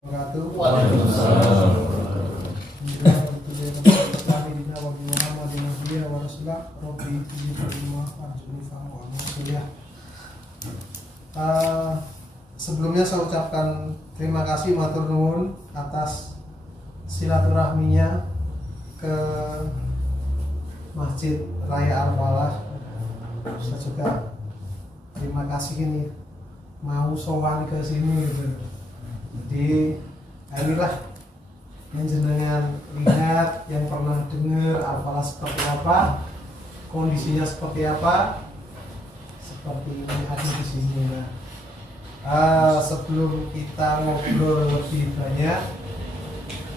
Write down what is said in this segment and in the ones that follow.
Waalaikumsalam. Sebelumnya saya ucapkan terima kasih matur nuwun atas silaturahminya ke Masjid Raya Al-Falah. Saya juga terima kasih ini mau sowan ke sini gitu. Jadi inilah yang jenengan lihat, yang pernah dengar Al-Falah seperti apa, kondisinya seperti apa, seperti ini ada di sini. Sebelum kita ngobrol lebih banyak,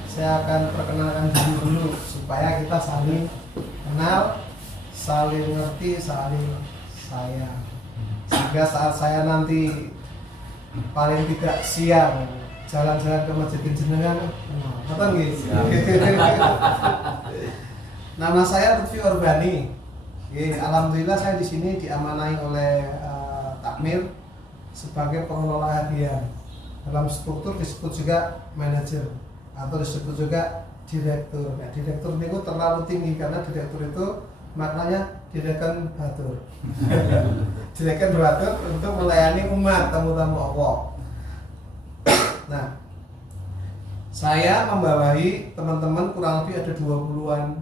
saya akan perkenalkan diri dulu supaya kita saling kenal, saling ngerti, saling sayang. Sehingga saat saya nanti paling tidak siang jalan-jalan ke masjid jenengan, apa nggih? Nama saya Lutfi Orbani. Alhamdulillah saya di sini diamanai oleh Takmir sebagai pengelola hadiah. Dalam struktur disebut juga manajer atau disebut juga direktur. Nah, direktur itu terlalu tinggi karena direktur itu maknanya direken batur. Direken batur untuk melayani umat, tamu-tamu Allah. Nah, saya membawahi teman-teman kurang lebih ada 20-an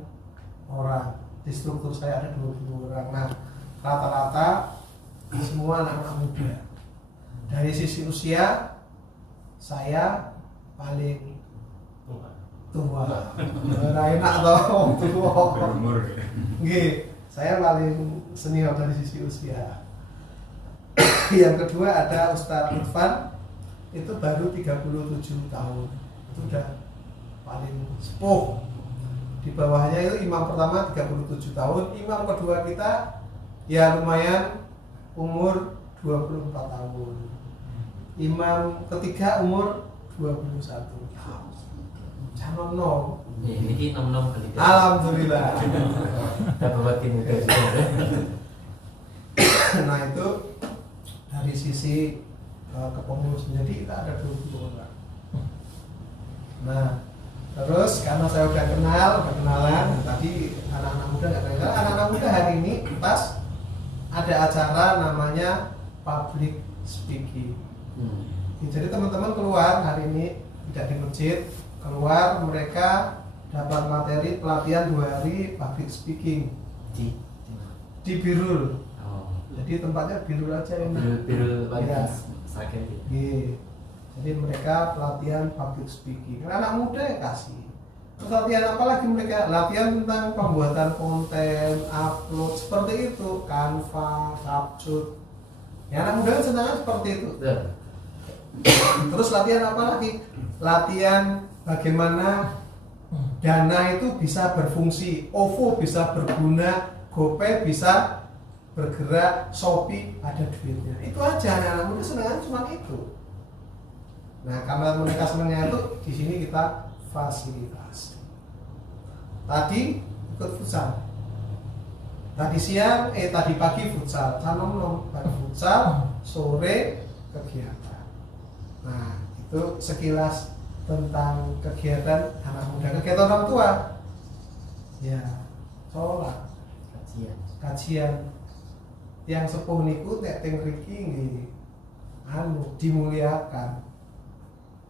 orang. Di struktur saya ada 20 orang. Nah, rata-rata semua anak-anak muda. Dari sisi usia saya paling tua. Nah, enak toh tua. Nggih, saya paling senior dari sisi usia. Yang kedua ada Ustadz Irfan, itu baru 37 tahun. Itu udah paling sepuh. Di bawahnya itu imam pertama 37 tahun, imam kedua kita ya lumayan umur 24 tahun. Imam ketiga umur 21. Canom nom. Ini nom kali. Alhamdulillah. Dapat muda. Nah, itu dari sisi kepengurusan. Jadi kita ada 20 orang. Nah, terus karena saya udah kenalan, tadi anak-anak muda nggak kenal. Anak-anak muda hari ini pas ada acara namanya public speaking. Jadi teman-teman keluar hari ini tidak di masjid, keluar mereka dapat materi pelatihan 2 hari public speaking di Birul. Jadi tempatnya Birul aja ya. Birul ya. Sakit. Jadi mereka pelatihan public speaking. Anak muda ya kasih. Terus latihan apa lagi mereka? Latihan tentang pembuatan konten, upload seperti itu, Canva, Capcut. Ya anak muda kan senang seperti itu. Terus latihan apa lagi? Latihan bagaimana Dana itu bisa berfungsi, OVO bisa berguna, GoPay bisa bergerak, Shopee ada duitnya. Itu aja anak-anak muda senang cuma itu. Nah, karena mereka senangnya itu di sini kita fasilitasi. Tadi ikut futsal. Tadi pagi futsal, canom pagi futsal, sore kegiatan. Nah, itu sekilas tentang kegiatan anak muda, kegiatan orang tua. Ya, sholat, kajian. Yang sepuh niku nek teng mriki nggih dimuliakan.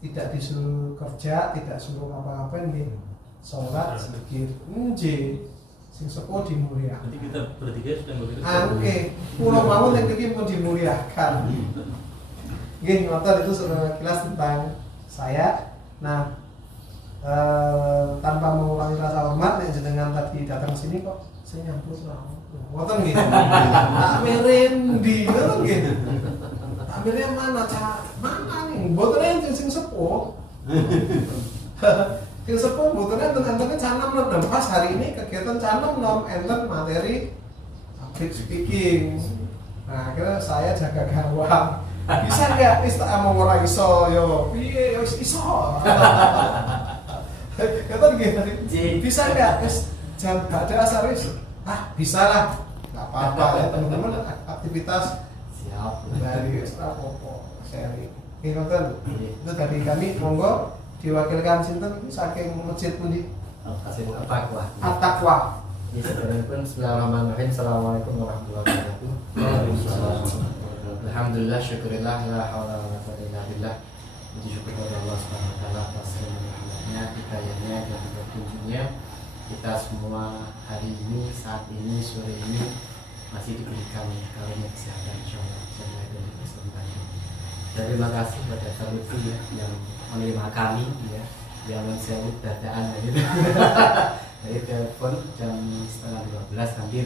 Tidak disuruh kerja, tidak suruh apa-apa nggih. Salat zikir. Nggih. Sing sepuh dimuliakan. Nanti kita bertiga sedang begitu. Oke, pulau mawon nek iki pun dimuliakan. Nggih, ngoten itu sekilas tentang saya. Nah, tanpa mengurangi rasa hormat nek jenengan tadi datang sini kok saya nyambut ngoten nggih. Takmirin di ngoten nggih. Takmirnya mana nih? Mboten sing sepuh. Sing sepuh mboten enten canom nom. Pas hari ini kegiatan canom nom enten materi public speaking. Nah, akhirnya saya jaga gawang. Bisa nggak mau ora iso yo piye yo iso. Kata gitu. Bisa nggak jam ada asar wis. Bisa lah. Enggak apa-apa ya teman-teman, aktivitas siap dari extra popo sharing. Nggih ngoten. Itu dari kami monggo diwakilkan sinten saking masjid pundi? Kasih At-Taqwa. At-Taqwa. Ya, sebenarnya bismillahirrahmanirrahim. Assalamualaikum warahmatullahi wabarakatuh. Alhamdulillah, syukurillah, la haula wala quwwata illa billah. Puji syukur kepada Allah Subhanahu wa taala atas rahmatnya, hidayahnya dan petunjuknya. Kita semua hari ini, saat ini, sore ini masih diberikan karunia kesehatan, insyaallah sampai dan kesembuhan. Terima kasih kepada Saluti ya, yang menerima kami ya, yang mensebut dadaan gitu. Dari telepon jam setengah 12 hampir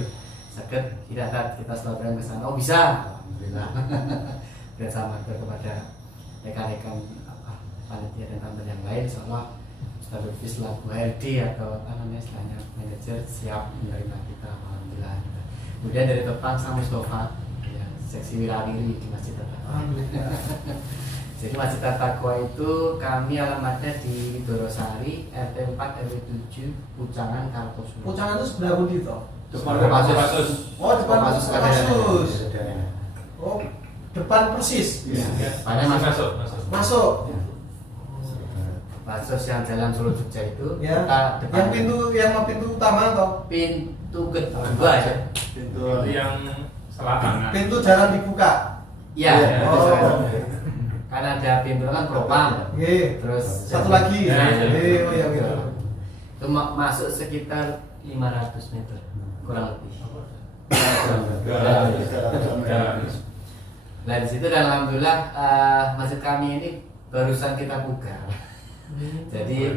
sakit tidak kita selalu ke sana. Oh bisa, alhamdulillah. Dan sama kepada rekan-rekan panitia dan tamu yang lain, insyaallah Ustaz Lutfi selaku HRD atau apa namanya istilahnya manajer siap menerima kita, alhamdulillah. Kemudian dari Tepang sama Mustafa ya, seksi wirawiri di Masjid At-Taqwa. Jadi Masjid At-Taqwa itu kami alamatnya di Dorosari RT 4 RW 7 Pucangan Kartosulo. Pucangan itu sebelah pundi to? Depan Kopassus. Oh, depan Kopassus. Oh, depan persis. Iya. Padahal masuk. Masuk. Pasos yang jalan Solo Jogja itu Ya. kita depan Yang pintu utama atau pintu kedua ya. Itu yang selatan. pintu jalan dibuka. Iya. Oh. Karena ada pintu kan propam. Nggih. Terus Satu lagi. Ya, ya. Oh ya gitu. Itu masuk sekitar 500 meter kurang lebih. Nah di situ dan alhamdulillah masjid kami ini barusan kita buka. Jadi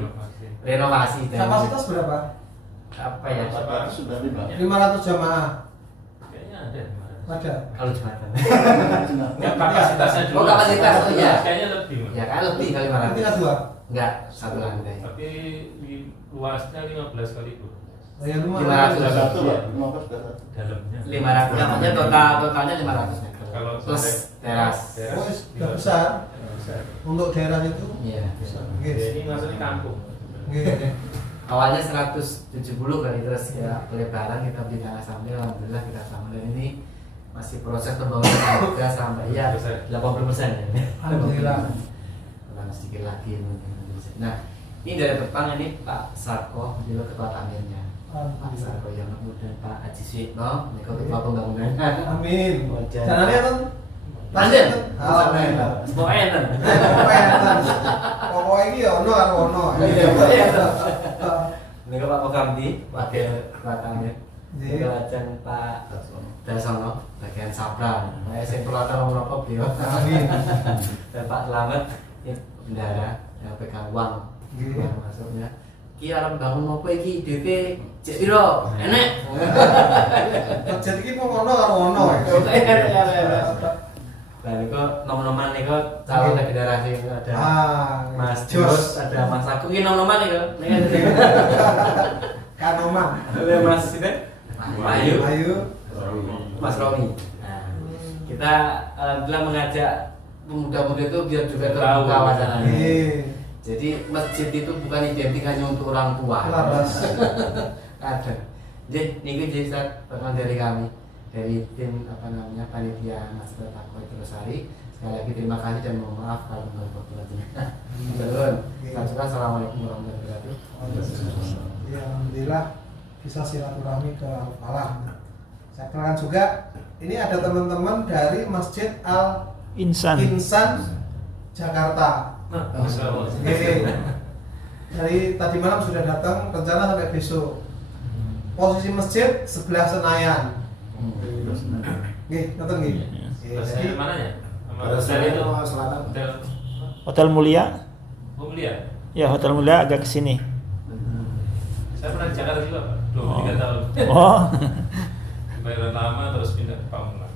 renovasi dan Kapasitas berapa? apa ya? Sudah 5. 500 jamaah. Kayaknya ada. Ada. Kalau jumatan. Enggak kapasitasnya dulu. Oh, kapasitas, iya. Kayaknya lebih. Mas. Ya kan lebih kali Berarti 500. dua. Enggak, satu lantai. Tapi luasnya 15 kali itu. Oh, ya 500. Sudah 1 lah, 15 sudah 1. Dalamnya. 500 namanya totalnya 500 meter. Kalau Plus sampai teras. Oh, sudah besar. Untuk daerah itu. Iya. Nggih. Ini maksudnya kampung. Nggih. Awalnya 170 kali terus ya pelebaran kita beli tanah samping, alhamdulillah kita sama dan ini masih proses pembangunan juga sampai ya 80% ya. Alhamdulillah. Kurang sedikit lagi mungkin. Nah ini dari depan ini Pak Sarko, dia ketua tamirnya. Pak Sarko yang kemudian Pak Haji Suyitno, mereka ketua pembangunan. Amin. Wajar. Jangan lihat kan. Lanjut. Amin. Semua enak. Pokoknya ini ya ono karo ono. Mereka Pak Kokamdi, wakil ketua tamir. Nggih. Lajeng Pak Dasono, bagian sabran. Saya sing peralatan nomor apa beliau. Amin. Dan Pak Slamet, ini bendara yang pegang uang. Nggih. Uang masuknya. Ki arep bangun apa iki? DP cek piro? Enek. Jadi iki mau ono karo ono. Nah, niku nom-noman niku calon generasi ada Mas Jos, ada Mas Agung, ini nom-noman niku. Kanoman. Ada Mas ini, Ayu, Ayu. Mas Romi. Nah, kita alhamdulillah mengajak pemuda-pemuda itu biar juga terbuka wacananya. Nggih. Jadi masjid itu bukan identik hanya untuk orang tua. Laras. Ada. Jadi niku jadi teman dari kami, dari tim apa namanya panitia Masjid At-Taqwa Dorosari. Sekali lagi terima kasih dan mohon maaf kalau berkepentingan. Belum. Assalamualaikum warahmatullahi wabarakatuh. Ya, alhamdulillah bisa silaturahmi ke Al-Falah. Saya kenalkan juga, ini ada teman-teman dari Masjid Insan. Insan Jakarta. Oke. Dari tadi malam sudah datang, rencana sampai besok. Posisi masjid sebelah Senayan. Nggih, nonton nggih. Dari mana ya? Dari itu selatan. Hotel Mulia. Oh, Mulia. Ya, Hotel Mulia agak ke sini. Saya pernah di Jakarta juga, Pak. 23 tahun. Oh. Bayaran lama terus pindah ke Pamulang.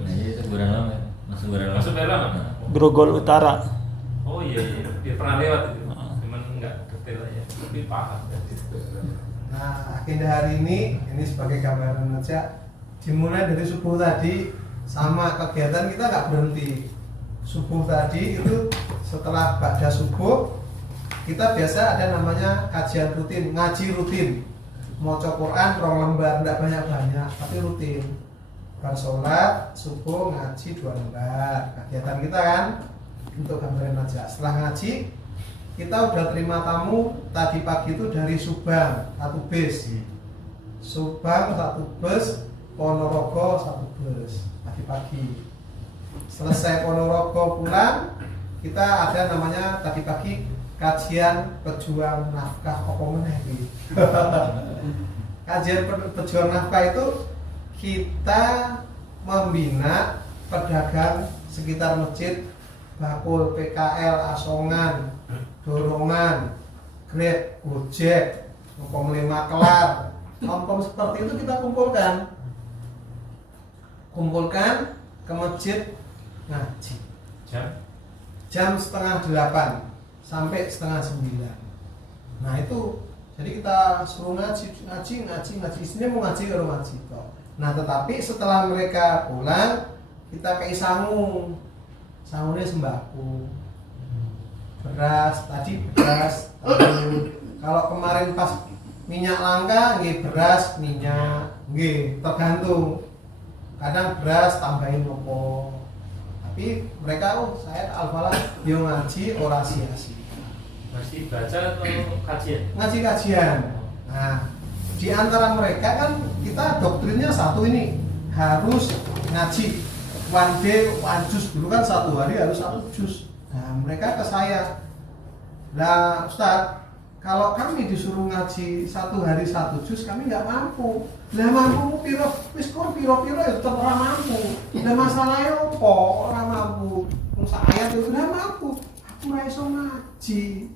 Nah, itu Buran Lama ya? Masuk Buran Lama. Masuk Bayaran lama? Grogol Utara. Oh iya, dia pernah lewat itu. Cuman nggak detail aja, tapi paham. Nah, agenda hari ini sebagai gambaran saja, dimulai dari subuh tadi sama kegiatan kita nggak berhenti. Subuh tadi itu setelah ba'da subuh kita biasa ada namanya kajian rutin, ngaji rutin. Maca Quran rong lembar, enggak banyak-banyak, tapi rutin. Bar sholat, subuh ngaji 2 lembar. Kegiatan kita kan. untuk gambaran aja. Setelah ngaji, kita udah terima tamu tadi pagi itu dari Subang, 1 bis. Subang 1 bus, Ponorogo 1 bus tadi pagi. Selesai Ponorogo pulang, kita ada namanya tadi pagi kajian pejuang nafkah kajian pejuang nafkah itu kita membina pedagang sekitar masjid, bakul, PKL, asongan, dorongan, Grab, Gojek, Kom 5 kelar, kom seperti itu kita kumpulkan ke masjid ngaji jam 7:30 sampai 8:30. Nah itu jadi kita suruh ngaji. Sini mau ngaji kalau ngaji toh. Nah tetapi setelah mereka pulang kita kayak sangungnya sembako, beras, kalau kemarin pas minyak langka, beras, minyak, tergantung. Kadang beras tambahin nopo. Tapi mereka saya al-falah yo ngaji ora sia-sia. Masih baca atau kajian? Ngaji kajian. Nah, di antara mereka kan kita doktrinnya satu ini harus ngaji one day one juz, dulu kan 1 hari harus 1 juz. Nah, mereka ke saya, nah Ustaz, kalau kami disuruh ngaji 1 hari 1 juz kami nggak mampu. Lah mampu piro ya tetap orang mampu. Lah masalahnya apa orang mampu? Saya itu udah mampu, aku nggak iso ngaji.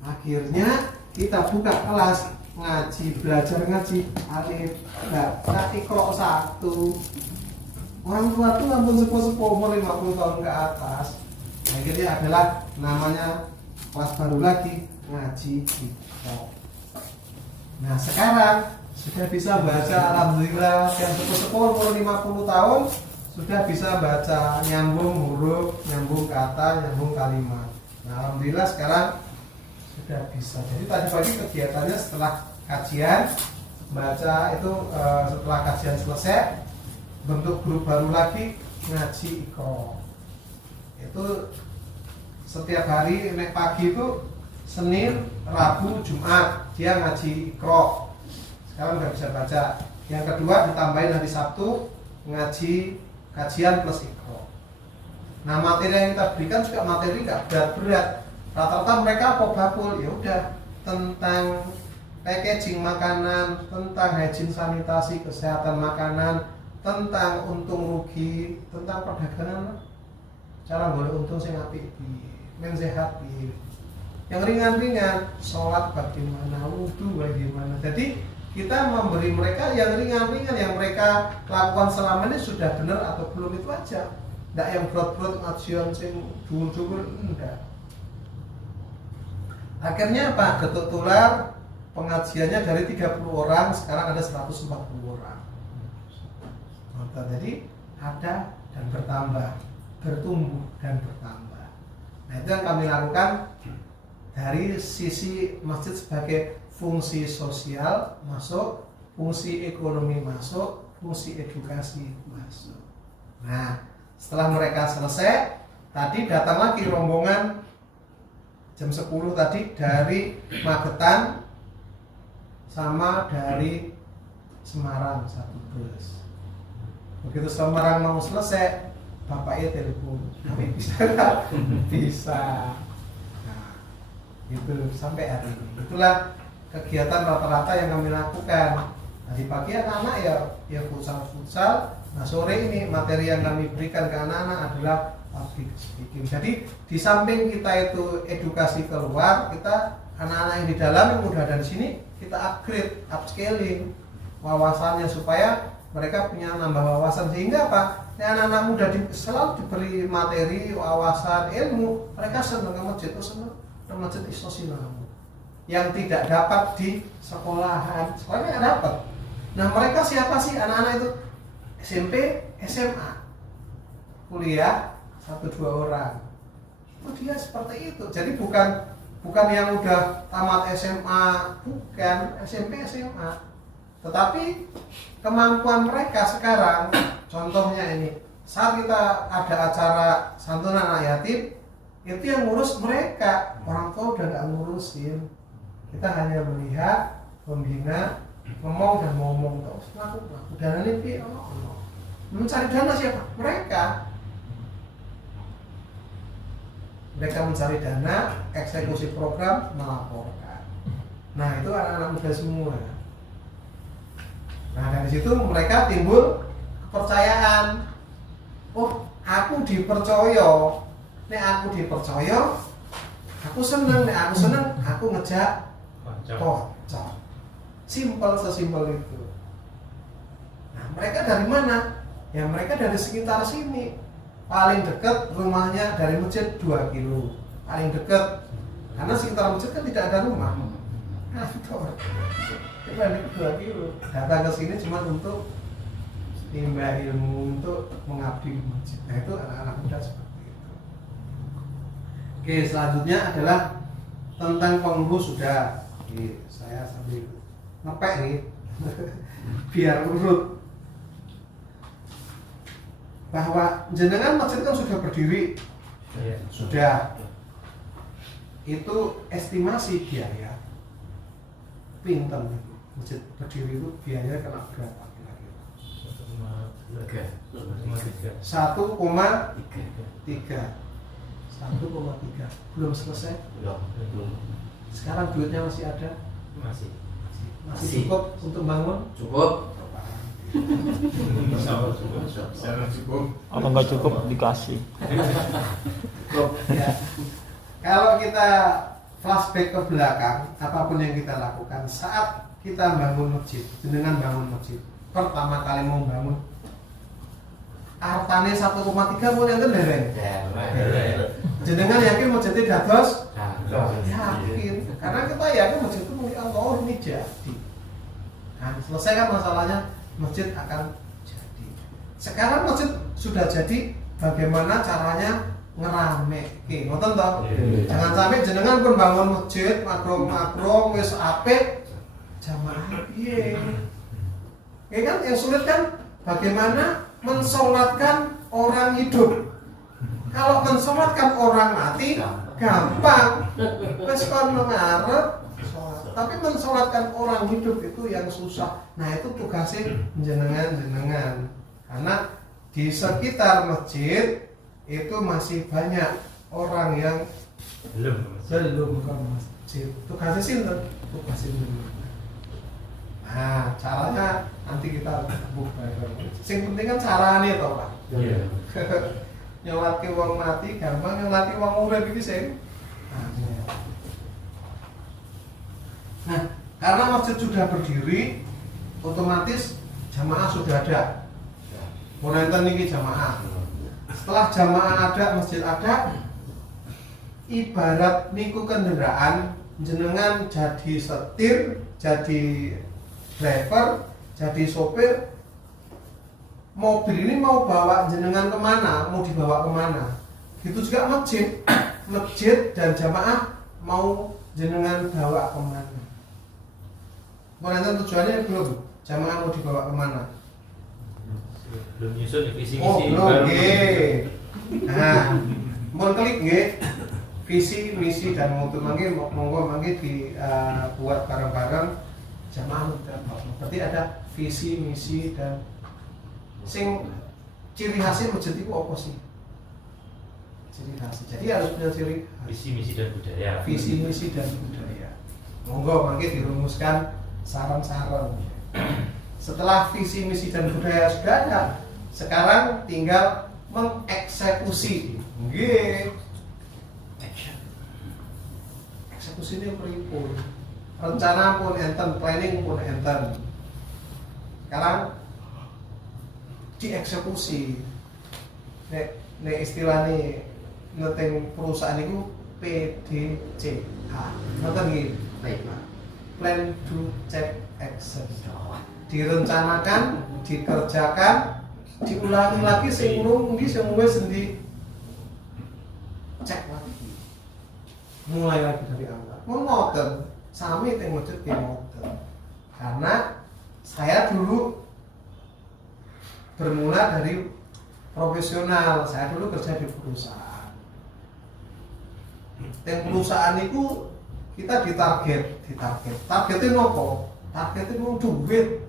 Akhirnya kita buka kelas ngaji, belajar ngaji alif, iqra 1. Orang tua tuh ampun sepuh-sepuh umur 50 tahun ke atas. Akhirnya adalah namanya kelas baru lagi ngaji iqra. Nah sekarang sudah bisa baca, alhamdulillah yang sepuh-sepuh umur 50 tahun sudah bisa baca, nyambung huruf, nyambung kata, nyambung kalimat. Nah alhamdulillah sekarang sudah bisa. Jadi tadi pagi kegiatannya setelah kajian baca itu setelah kajian selesai bentuk grup baru lagi ngaji iqra. Itu setiap hari naik pagi itu Senin, Rabu, Jumat dia ngaji iqra. Sekarang udah bisa baca. Yang kedua ditambahin hari Sabtu ngaji kajian plus iqra. Nah materi yang kita berikan juga materi nggak berat-berat. Rata-rata mereka apa bakul, ya udah tentang packaging makanan, tentang hygiene sanitasi, kesehatan makanan, tentang untung rugi, tentang perdagangan, cara boleh untung sing apik di men sehat di. Yang ringan-ringan, sholat bagaimana, wudhu bagaimana. Jadi kita memberi mereka yang ringan-ringan yang mereka lakukan selama ini sudah benar atau belum, itu aja. Nggak yang berat-berat ngajian sing dhuwur-dhuwur, enggak. Akhirnya apa? Getuk tular pengajiannya dari 30 orang sekarang ada 140 orang. Maka jadi ada dan bertambah, bertumbuh dan bertambah. Nah itu yang kami lakukan dari sisi masjid sebagai fungsi sosial masuk, fungsi ekonomi masuk, fungsi edukasi masuk. Nah setelah mereka selesai, tadi datang lagi rombongan jam 10 tadi dari Magetan sama dari Semarang 1 bus. Begitu Semarang mau selesai, bapaknya telepon, kami bisa nggak? Bisa. Nah, itu sampai hari ini. Itulah kegiatan rata-rata yang kami lakukan. Tadi pagi anak-anak ya futsal. Nah sore ini materi yang kami berikan ke anak-anak adalah public speaking. Jadi di samping kita itu edukasi keluar, kita anak-anak yang di dalam yang udah ada di sini kita upgrade, upscaling wawasannya supaya mereka punya nambah wawasan, sehingga apa? Anak-anak muda selalu diberi materi, wawasan, ilmu, mereka senang ke masjid, senang ke masjid isosinal yang tidak dapat di sekolahan, sekolahnya nggak dapat. Nah mereka siapa sih anak-anak itu? SMP, SMA, kuliah 1-2 orang. Oh dia seperti itu. Jadi bukan yang udah tamat SMA, bukan SMP, SMA. Tetapi kemampuan mereka sekarang, contohnya ini, saat kita ada acara santunan anak yatim, itu yang ngurus mereka, orang tua udah nggak ngurusin. Kita hanya melihat, membina, ngomong dan ngomong terus, lakukan. Dana ini mencari dana siapa? Mereka mencari dana, eksekusi program, melaporkan. Nah itu anak-anak muda semua. Nah dari situ mereka timbul kepercayaan. Oh, aku dipercaya. Nek aku dipercaya, aku seneng. Nek aku seneng, aku ngejak kocok. Simpel, sesimpel itu. Nah mereka dari mana? Ya mereka dari sekitar sini. Paling dekat rumahnya dari masjid 2 kilo. Paling dekat. Karena sekitar masjid kan tidak ada rumah. Kantor. Coba nih 2 kilo. Datang ke sini cuma untuk nimba ilmu, untuk mengabdi di masjid. Nah itu anak-anak muda seperti itu. Oke, selanjutnya adalah tentang pengurus sudah. Oke, saya sambil ngepek nih biar urut. Bahwa jenengan masjid kan sudah berdiri. Sudah. Itu estimasi biaya. Pinten itu. Masjid berdiri itu biayanya kena berapa kira-kira? 1,3. 1,3. Belum selesai? Belum. Sekarang duitnya masih ada? Masih Cukup untuk bangun? Cukup. Apa nggak cukup dikasih? Ya. Kalau kita flashback ke belakang, apapun yang kita lakukan saat kita bangun masjid, jenengan bangun masjid, pertama kali mau bangun, artane 1,3 mau enten dereng. Jenengan yakin masjidnya dados? Yakin, karena kita yakin masjid itu milik Allah, ini jadi. Nah, selesai kan masalahnya, masjid akan jadi. Sekarang masjid sudah jadi, bagaimana caranya ngerame? Oke, ngoten toh? Jangan sampai jenengan pun bangun masjid, makro wis apik, jamaah piye? Ya kan yang sulit kan bagaimana mensolatkan orang hidup. Kalau mensolatkan orang mati gampang, wis kon ngarep sholat. Tapi mensolatkan orang hidup itu yang susah. Nah itu tugasnya jenengan. Karena di sekitar masjid itu masih banyak orang yang belum ke masjid. Tugasnya sinten? Tugasnya jenengan. Nah caranya nanti kita buka. Yang penting kan caranya toh Pak. Nyolati wong mati gampang, nyolati wong urip iki sing. Nah, karena masjid sudah berdiri, otomatis jamaah sudah ada. Mulai niki jamaah. Setelah jamaah ada, masjid ada, ibarat niku kendaraan, jenengan jadi setir, jadi driver, jadi sopir. Mobil ini mau bawa jenengan kemana, mau dibawa kemana. Gitu juga masjid dan jamaah mau jenengan bawa kemana. Menentukan tujuannya belum, jamaah mau dibawa kemana. Belum nyusun visi misi. Oh belum, nah, mau klik nggih, visi misi dan mutu mangke monggo mangke dibuat bareng-bareng jamaah. Berarti ada visi misi dan sing ciri khasnya masjid itu apa sih? Ciri khas. Jadi harus punya ciri khas. Visi misi dan budaya. Visi misi dan budaya. Monggo mangke dirumuskan saran-saran. Setelah visi misi dan budaya sudah ada, sekarang tinggal mengeksekusi. Nggih. Eksekusi ini pripun? Rencana pun enten, planning pun enten. Sekarang dieksekusi. Nek istilahnya ngeteng perusahaan itu PDCA. Ngerti nggih? Plan, do, check, action. Direncanakan, dikerjakan, diulangi lagi sing urung ndi sing wis endi. Cek lagi. Mulai lagi dari awal. Ngoten, sami teng masjid ki ngoten. Karena saya dulu bermula dari profesional. Saya dulu kerja di perusahaan. Yang perusahaan itu kita ditarget. Targetnya nopo? Targetnya mau duit.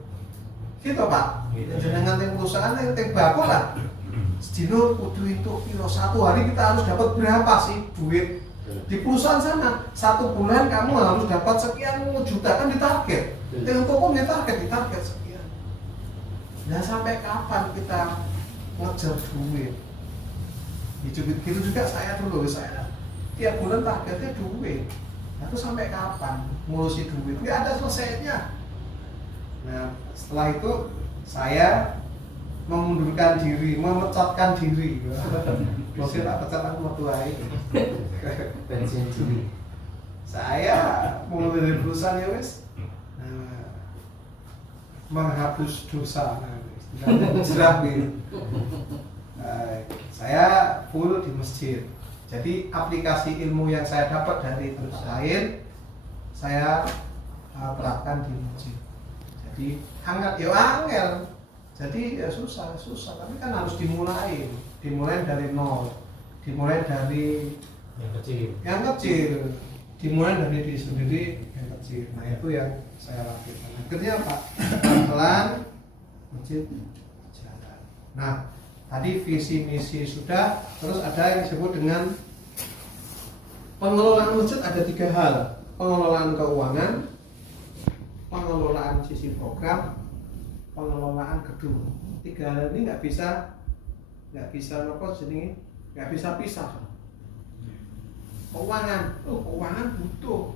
Gitu Pak. Jenengan yang perusahaan yang bagus lah. Sedino kudu itu kilo, satu hari kita harus dapat berapa sih duit di perusahaan sana. Satu bulan kamu harus dapat sekian juta, kan ditarget. Dengan toko ditarget sekian. Nah sampai kapan kita ngejar duit? Gitu juga saya dulu, saya tiap bulan targetnya duit. Itu sampai kapan ngurusi duit? Nggak ada selesainya. Nah setelah itu saya mengundurkan diri, memecatkan diri. Bosnya tak pecat, aku mau tuai. Pensiun diri. Saya mulai dari perusahaan ya wes, menghapus dosa, jerah gitu. Saya full di masjid. Jadi aplikasi ilmu yang saya dapat dari tempat lain, saya terapkan di masjid. Jadi angkat ya angel. Jadi ya susah, tapi kan harus dimulai dari nol, dimulai dari yang kecil, dimulai dari diri sendiri yang kecil. Nah itu yang saya lakukan. Akhirnya Pak, pelan masjid jalan. Nah tadi visi misi sudah, terus ada yang disebut dengan pengelolaan masjid. Ada 3 hal: pengelolaan keuangan, pengelolaan sisi program, pengelolaan gedung. 3 hal ini nggak bisa nggak bisa pisah. Keuangan butuh,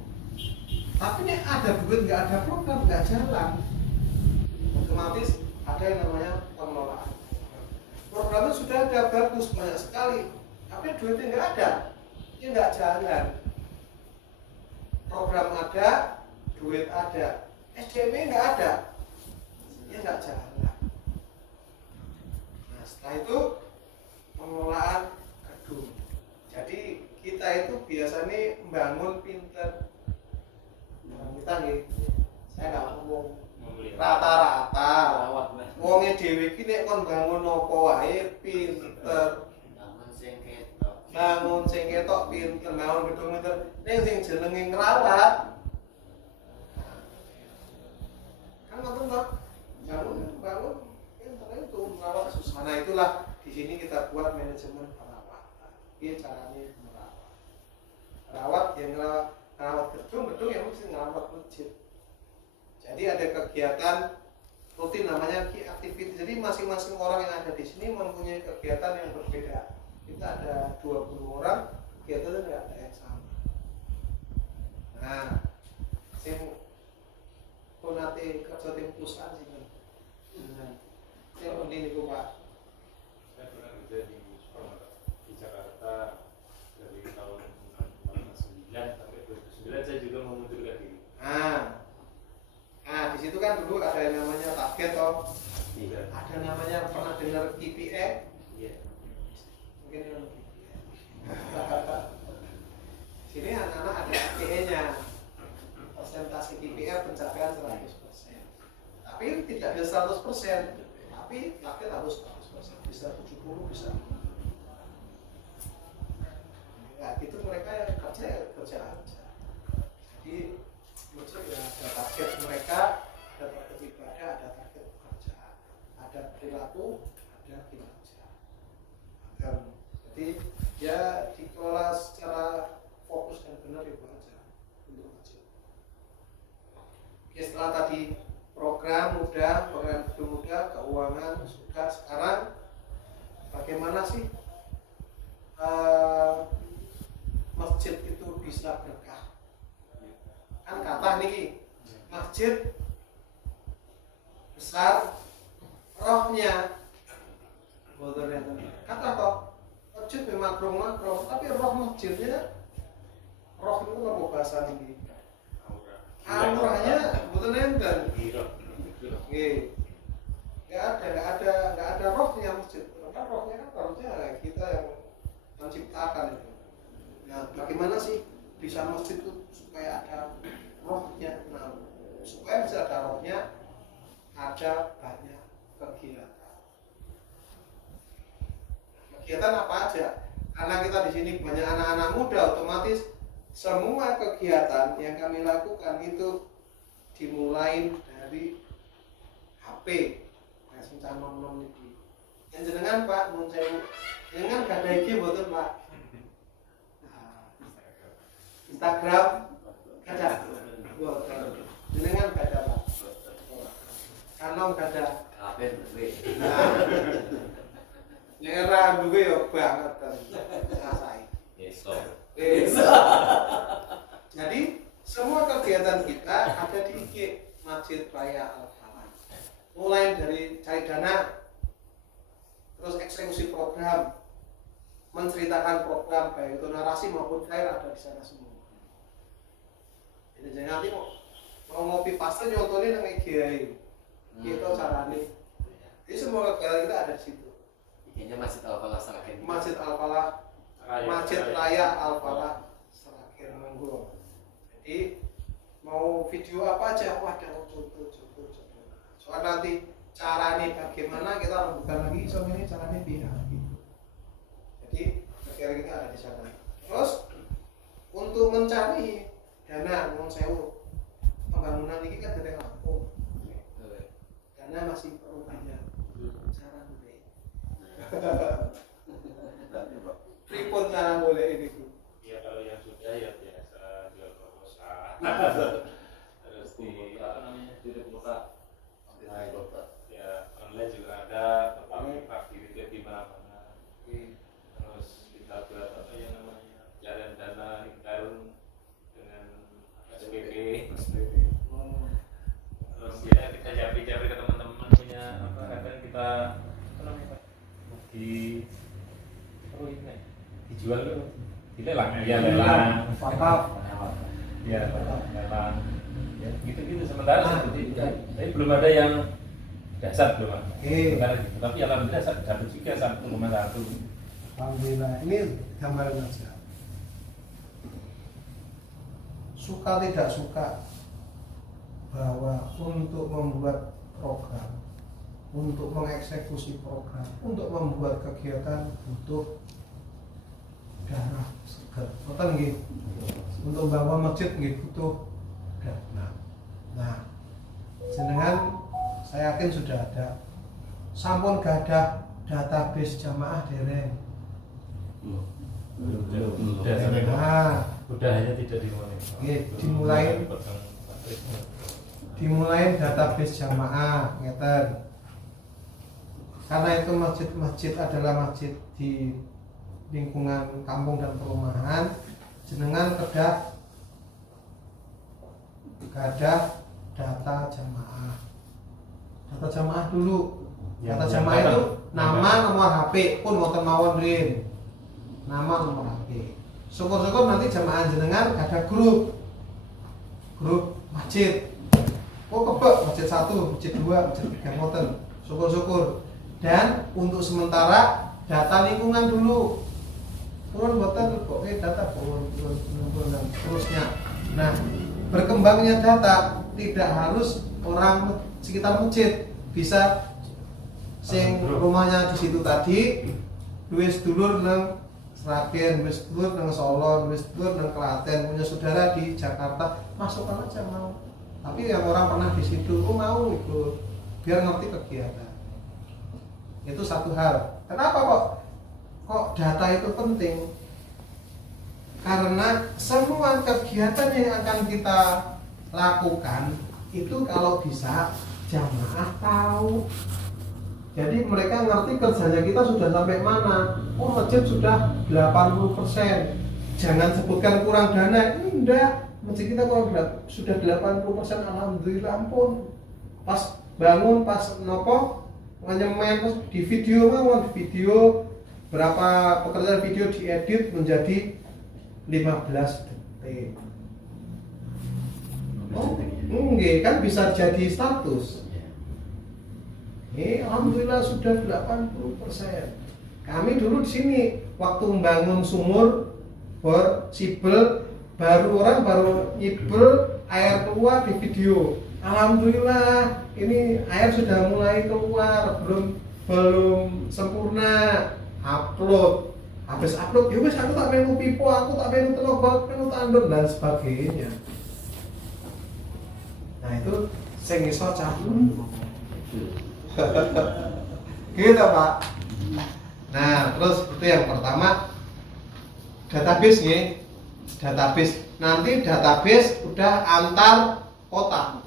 tapi ini ada duit nggak ada program nggak jalan. Otomatis ada yang namanya pengelolaan. Programnya sudah ada bagus banyak sekali, tapi duitnya nggak ada, ini nggak jalan. Program ada, duit ada, SDM-nya nggak ada, ini nggak jalan. Nah setelah itu pengelolaan gedung. Jadi kita itu biasanya membangun pinter. Kita nih, saya nggak ngomong rata-rata. Wongnya dewi kini kon bangun nopo wae pinter. Bangun sing ketok pinter, bangun gedung pinter. Ning sing jenenge ngrawat. Kan ngoten toh. Bangun pinter itu merawat susah. Nah itulah di sini kita buat manajemen perawatan. Ini caranya merawat yang merawat gedung yang mesti merawat masjid. Jadi ada kegiatan rutin namanya key activity. Jadi masing-masing orang yang ada di sini mempunyai kegiatan yang berbeda. Kita ada 20 orang, kegiatannya tidak ada yang sama. Nah, sing ponate kerja tim perusahaan sih kan. Saya penting niku Pak. Saya pernah kerja di supermarket di Jakarta dari tahun 1999 sampai 2009. Saya juga mengundurkan diri. Nah di situ kan dulu ada yang namanya target toh. Iya. Ada namanya, pernah dengar KPI? Iya. Mungkin yang KPI. Sini anak-anak ada KPI-nya. Persentase KPI pencapaian 100%. Tapi tidak bisa 100%. Tapi target harus 100%. Bisa 70, bisa. Nah gitu mereka yang kerja aja. Jadi maksud ya ada target mereka, ada target ibadah, ada target pekerjaan, ada perilaku, ada kinerja. Jadi ya dikelola secara fokus dan benar itu aja untuk masjid. Oke, setelah tadi program mudah, program gedung mudah, keuangan sudah. Sekarang bagaimana sih masjid itu bisa berkah? Kan kata nih masjid besar rohnya kata toh masjid memang makro tapi roh masjidnya roh itu apa bahasa ini auranya betul enten nggak ada rohnya masjid karena rohnya kan harusnya kita yang menciptakan itu. Nah bagaimana sih bisa masjid itu supaya ada rohnya? Nah, supaya bisa ada rohnya, ada banyak kegiatan. kegiatan apa aja. Karena kita di sini banyak anak-anak muda, otomatis semua kegiatan yang kami lakukan itu dimulai dari HP. Nah, semacam nom-nom iki. Yang jenengan Pak, mun sewu. Jenengan gak ada IG mboten Pak? Nah, Instagram ada. Jenengan gak ada Pak? Canon gak ada. Nah, nyerah duwe yo banget rasai. Jadi semua kegiatan kita ada di IG Masjid Raya Al-Falah. Mulai dari cari dana, terus eksekusi program, menceritakan program baik itu narasi maupun flyer ada di sana semua. Jadi jangan nanti mau ngopi paste nyontonin nang IG ae. Gitu carane. Jadi semua kegiatan kita ada di situ. IG-nya Masjid Al-Falah Seragen. Masjid Al-Falah, Masjid Raya Al-Falah Seragen monggo. Jadi mau video apa aja, wah ada contoh. Soal nanti caranya bagaimana kita rembukan lagi, so ini caranya biar gitu. Jadi kira kita ada di sana. Terus untuk mencari dana, non sewu pembangunan ini kan dari Lampung. Dana masih perlu banyak. Cara boleh. Pripun cara boleh ini? Ya kalau yang sudah ya biasa jual proposal. Terus di apa namanya dibuka ya online juga ada, pagi di mana-mana. Terus kita buat apa yang namanya jalan dana lingkaran dengan SPP. Terus ya kita japri-japri ke teman-teman punya apa kadang kita apa namanya Pak di ini dijual tuh dilelang ya lelang ya lelang ya gitu sementara seperti itu tapi belum ada yang dasar belum ada tapi alhamdulillah dapat juga 1,1. Alhamdulillah, ini gambaran aja. Suka tidak suka bahwa untuk membuat program, untuk mengeksekusi program, untuk membuat kegiatan butuh dana seger. Betul nggih? Untuk bangun masjid nggih butuh dana. Nah, jenengan saya yakin sudah ada. Sampun gak ada database jamaah dereng. Udah hanya tidak dimulai database jamaah ngeten. Karena itu masjid adalah masjid di lingkungan kampung dan perumahan, jenengan kedah data jamaah. Data jamaah dulu. Data jamaah itu nama, nomor HP pun wonten mawon rin. Nama, nomor HP. Syukur-syukur nanti jamaah jenengan ada grup masjid. Oh kebek masjid 1, masjid 2, masjid 3 ngoten. Syukur-syukur. Dan untuk sementara data lingkungan dulu. Turun boten pokoknya data turun dan seterusnya. Nah, berkembangnya data tidak harus orang sekitar masjid, bisa sing rumahnya di situ tadi, duwe sedulur nang Sragen, duwe sedulur nang Solo, duwe sedulur nang Klaten, punya saudara di Jakarta, masukkan aja mau. Tapi yang orang pernah di situ, mau ikut, biar ngerti kegiatan. Itu satu hal. Kenapa kok data itu penting? Karena semua kegiatan yang akan kita lakukan itu kalau bisa jamaah tahu. Jadi mereka ngerti kerjanya kita sudah sampai mana. Oh masjid sudah 80%. Jangan sebutkan kurang dana. Ini enggak. Masjid kita sudah 80%. Alhamdulillah ampun. Pas bangun, pas nopo ngemen, terus di video berapa pekerjaan video diedit menjadi 15 detik. Oh, enggak kan bisa jadi status. Alhamdulillah sudah 80%. Kami dulu di sini waktu membangun sumur sibel baru nyibel air keluar di video. Alhamdulillah ini air sudah mulai keluar, belum sempurna. upload. Habis upload, ya wis aku tak melu pipo, aku tak melu tenaga, melu tandon dan sebagainya. Nah itu sing iso cabut. Gitu Pak. Nah terus itu yang pertama database nih, database. Nanti database udah antar kota.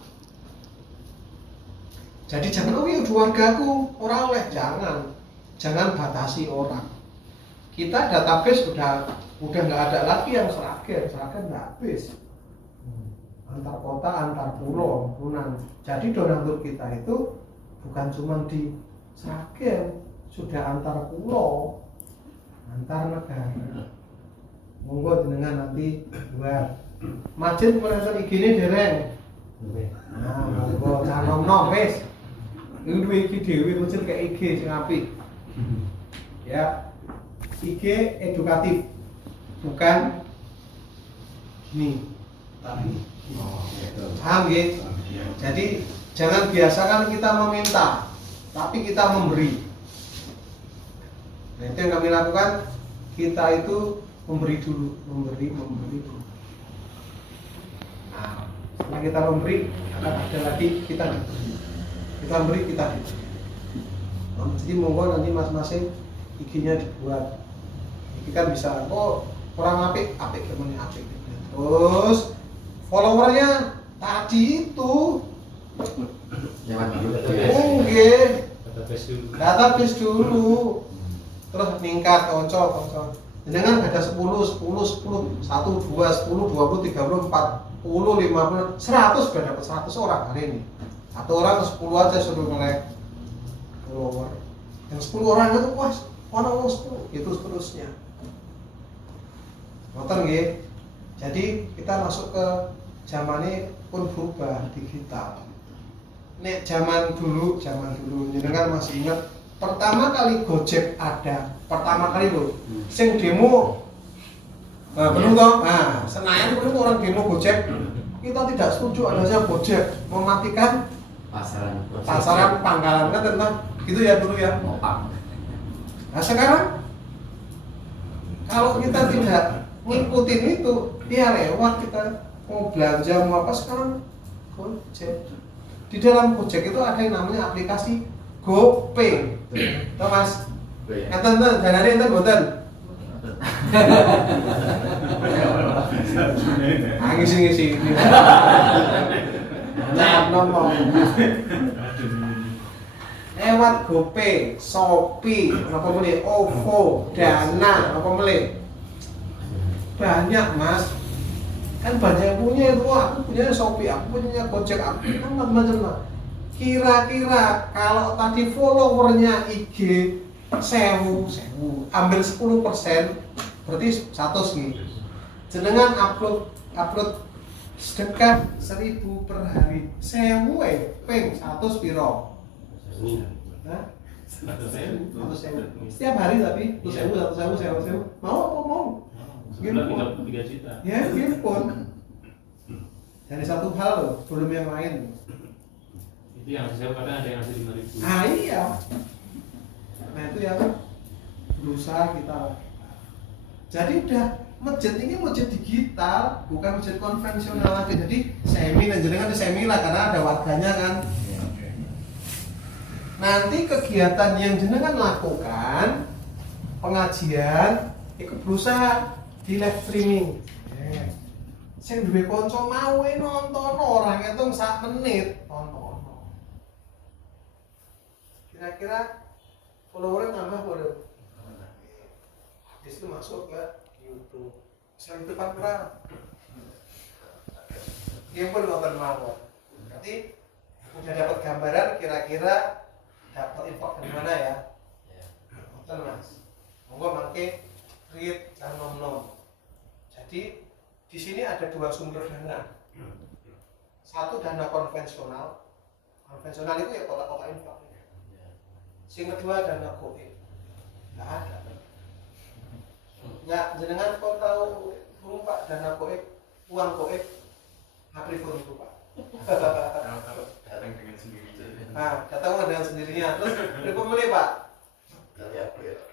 Jadi jangan wargaku orang oleh jangan batasi orang. Kita database udah nggak ada lagi yang Sragen nggak habis. Antar kota, antar pulau, Jadi donatur kita itu bukan cuma di Sragen, sudah antar pulau, antar negara. Monggo jenengan nanti buat Majid merasa IG-ne dereng. Nah, monggo canom wis. Ini dua IG dewi Majid kayak IG sing apik. Ya. IG edukatif. Bukan ini tapi paham ya? Jadi jangan biasakan kita meminta, tapi kita memberi. Nah itu yang kami lakukan, kita itu memberi dulu. Nah setelah kita memberi, akan ada lagi kita diberi. Kita memberi, kita diberi. Jadi monggo nanti masing-masing IG-nya dibuat. Ini kan bisa, kurang apik gimana apik. Terus followernya tadi itu database dulu terus meningkat konco jangan ada 10 1 2 10 20 30 40 50 100 sudah dapat 100 orang hari ini. Satu orang 10 aja suruh nge-like follower yang 10 orang itu puas orang 10 itu seterusnya nonton nggih. Jadi kita masuk ke zaman ini pun berubah digital. Nek zaman dulu jenengan masih ingat pertama kali Gojek ada, pertama kali loh, sing demo, belum toh, Senayan itu orang demo Gojek, kita tidak setuju adanya Gojek mematikan pasaran Pangkalan kan tentang gitu ya dulu ya. Nah sekarang kalau kita tidak ngikutin itu, dia lewat kita mau belanja mau apa sekarang Gojek. Di dalam Gojek itu ada yang namanya aplikasi GoPay. Tahu Mas? Enten danane enten mboten? Ngisi. Nah, ngomong. Lewat GoPay, Shopee, apa meneh, OVO, Dana, apa meneh. Banyak Mas. Kan banyak yang punya itu, aku punya Shopee, aku punya Gojek, aku kan macam-macam lah. Kira-kira kalau tadi followernya IG 1000 ambil 10%, berarti 100 nih. Jenengan upload sedekah 1000 per hari, 1000 ping 100 piro? Hah? 100.000. Setiap hari tapi 100.000. Mau apa mau? Sebulan 3 juta. Ya, pun. Dari satu hal loh, belum yang lain. Itu yang saya kadang ada yang ngasih 5.000. Ah iya. Nah itu yang berusaha kita. Jadi udah masjid ini masjid digital, bukan masjid konvensional lagi. Jadi semi dan jenengan semi lah karena ada warganya kan. Nanti kegiatan yang jenengan lakukan, pengajian, ikut berusaha di live streaming. Sing duwe kanca mau nonton orang itu sak menit nonton. Kira-kira follower tambah boleh. Di situ masuk ke YouTube. Selain itu kan kurang. Dia pun nonton mawon. Nanti udah dapat gambaran kira-kira dapat info dari mana ya? Nonton Mas. Monggo mangke read dan nom. Jadi di sini ada dua sumber dana. Satu dana konvensional. Konvensional itu ya kotak-kotak infak. Yang kedua dana goib. Nggak ada. Nggak, jenengan kok tahu belum Pak dana goib, uang goib, aprifon itu Pak. Datang dengan sendiri. Nah, datang dengan sendirinya. Terus berapa menit Pak?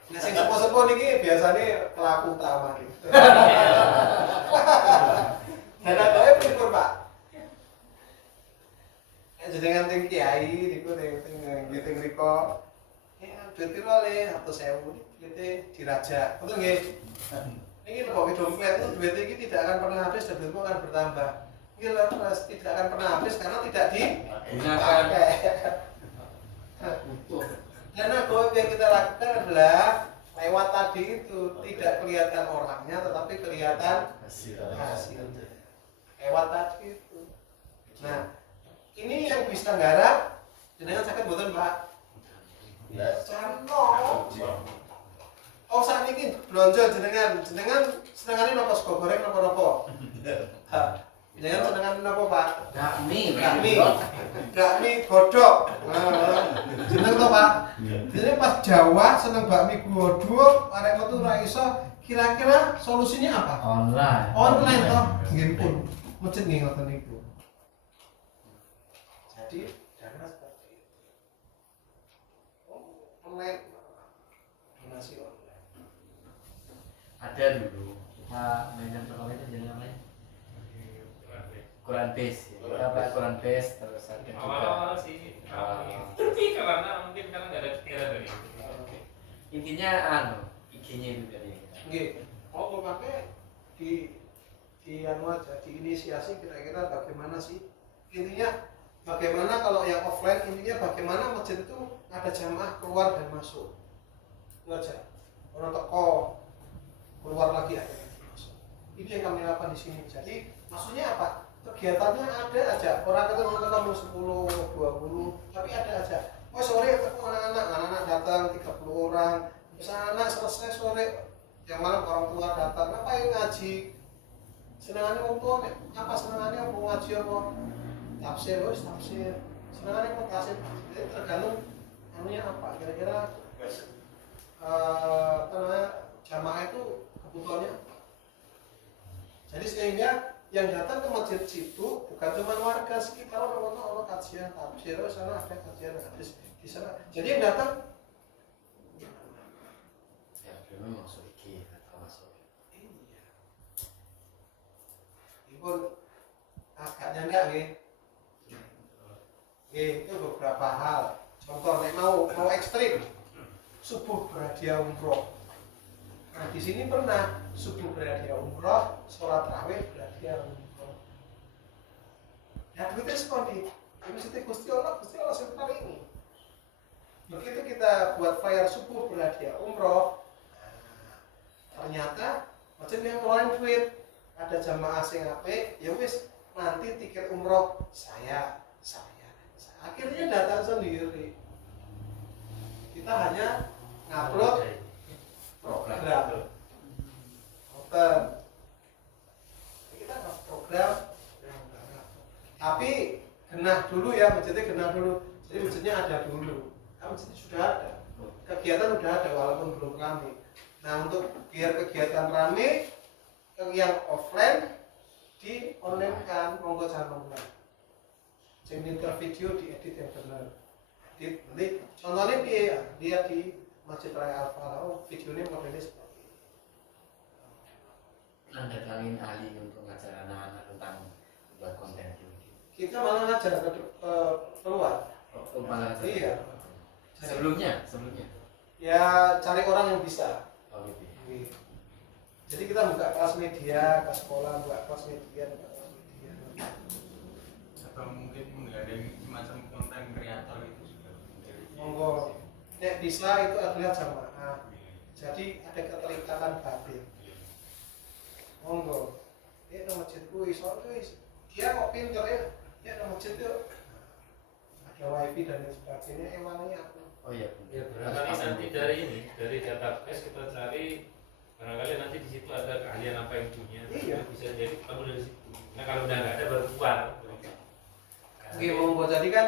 Nah, sing sepuh-sepuh niki biasanya pelaku utama nih. Dan ada pripun, Pak? Jenengan ting kiai niku ting riko. Ya, duit piro le 100.000 duit dirajak. Betul nggih? Ini kok dompet itu duit ini tidak akan pernah habis dan duitmu akan bertambah. Ini tidak akan pernah habis karena tidak dipakai. Dan apa yang kita lakukan adalah lewat tadi itu tidak kelihatan orangnya tetapi kelihatan hasilnya. Lewat tadi itu. Nah, ini yang bisa nggarap jenengan sakit mboten, Pak? Canto. Oh, saat ini belanja jenengan senengane napa sego goreng napa-napa? Jenengan senengane napa, Pak? Bakmi godhog. Jeneng to, Pak? Jadi pas Jawa seneng bakmi godhog, arek metu ora iso, kira-kira solusinya apa? Online toh, nggih pun. Mesti nggih ngoten niku. Jadi dana seperti itu. Online donasi online. Ada dulu kita mainan pertama itu jenengan main Quran base ya. Kita pakai Quran base terus ada juga Awal-awal sih. Tapi karena mungkin karena nggak ada pikiran dari itu. intinya IG-nya itu dari kita. Nggih. Oh, pakai di anu aja, diinisiasi kira-kira bagaimana sih? Intinya bagaimana kalau yang offline, intinya bagaimana masjid itu ada jamaah keluar dan masuk. Itu aja. Orang teko keluar lagi ada yang masuk. Ini yang kami lakukan di sini. Jadi maksudnya apa? Kegiatannya ada aja. Orang ketemu 10, 20, tapi ada aja. Oh, sore ketemu anak-anak datang 30 orang. Misalnya anak selesai sore, yang malam orang tua datang, ngapain ngaji? Senangannya orang tua, apa senangannya mau ngaji apa? Tafsir, tafsir. Senangannya mau tafsir. Jadi tergantung anunya apa? Kira-kira jamaah itu kebutuhannya apa? Jadi sehingga yang datang ke masjid situ bukan cuma warga sekitar, orang kajian tafsir, sana ada kajian hadis di sana. Jadi yang datang Ya, belum masuk IG atau masuk. iya. Ibu agaknya enggak nih. Itu beberapa hal. Contoh, mau ekstrim, subuh berhadiah umroh. Nah, di sini pernah subuh berhadiah umroh, sholat tarawih berhadiah umroh. Nah, duitnya sekondi. Ini setiap Gusti Allah seperti ini. Begitu kita buat flyer subuh berhadiah umroh, ternyata macam yang ngeluarin duit, ada jamaah asing apa, ya wis nanti tiket umroh saya. Akhirnya datang sendiri. Kita hanya ngupload program. Kita program, tapi genah dulu ya, masjidnya genah dulu. Jadi masjidnya ada dulu. Nah, masjidnya sudah ada, kegiatan sudah ada walaupun belum rame. Nah, untuk biar kegiatan rame, yang offline di online kan, monggo jangan online. Jadi video diedit yang benar. Nanti contohnya dia di Masjid Raya Al-Falah, videonya modelnya seperti ini. Anda kalian ahli untuk ngajar anak-anak tentang buat konten YouTube. Kita malah ngajar keluar. Malah Iya. Sebelumnya. Ya cari orang yang bisa. Oh gitu. Jadi kita buka kelas media, ke sekolah buka kelas media. Atau mungkin menggandeng semacam konten kreator itu juga. Monggo. Nek bisa itu adalah jamaah. Jadi ada keterikatan batin. Monggo. Ini masjidku iso dia kok pinter ya. Ya masjid itu ada wifi dan lain sebagainya. Emangnya aku. Oh iya. Ya barangkali nanti dari database kita cari, barangkali nanti di situ ada keahlian apa yang punya. Iya. Bisa jadi kamu dari situ. Nah kalau udah nggak ada baru keluar. Oke, monggo jadi kan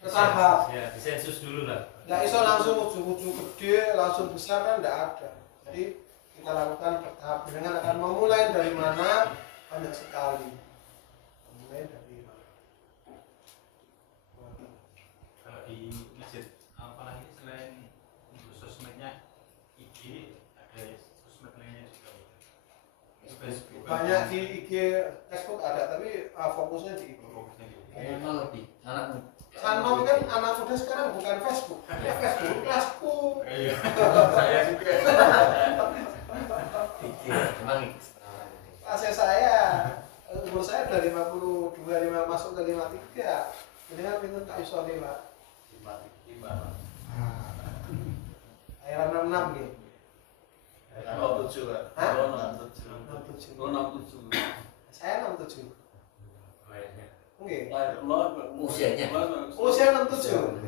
bertahap. Ya, disensus dulu lah. Nggak iso langsung ujung-ujung gede, langsung besar kan nggak ada. Jadi kita lakukan bertahap. Dengan akan memulai dari mana banyak sekali. Memulai dari mana. Kalau di masjid apalagi selain untuk sosmednya IG banyak di IG, Facebook ada, tapi fokusnya di IG. Memang lebih anak Sanom kan anak muda sekarang bukan Facebook, ya Facebook kelasku. Iya. Saya juga. Emang Kelasnya saya, umur saya udah 52, masuk ke 53. Ini kan pintu tak iso nih Pak. Airan 66 gitu. 67 Pak. Hah? 67. 67. Saya 67. Oke. usianya. Usia 67.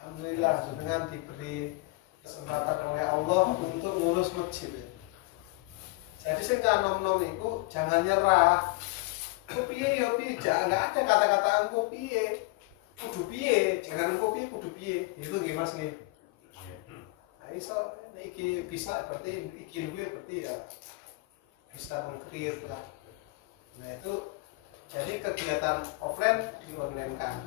Alhamdulillah dengan diberi kesempatan oleh Allah untuk ngurus masjid. Jadi sing nom-nom itu jangan nyerah. Ku piye ya piye, enggak ada kata-kata engko piye. Kudu piye, jangan engko piye kudu piye. Itu nggih Mas nggih. Nah, iso iki bisa berarti iki luwih berarti ya bisa meng-create lah. Nah, itu jadi kegiatan offline di online kan.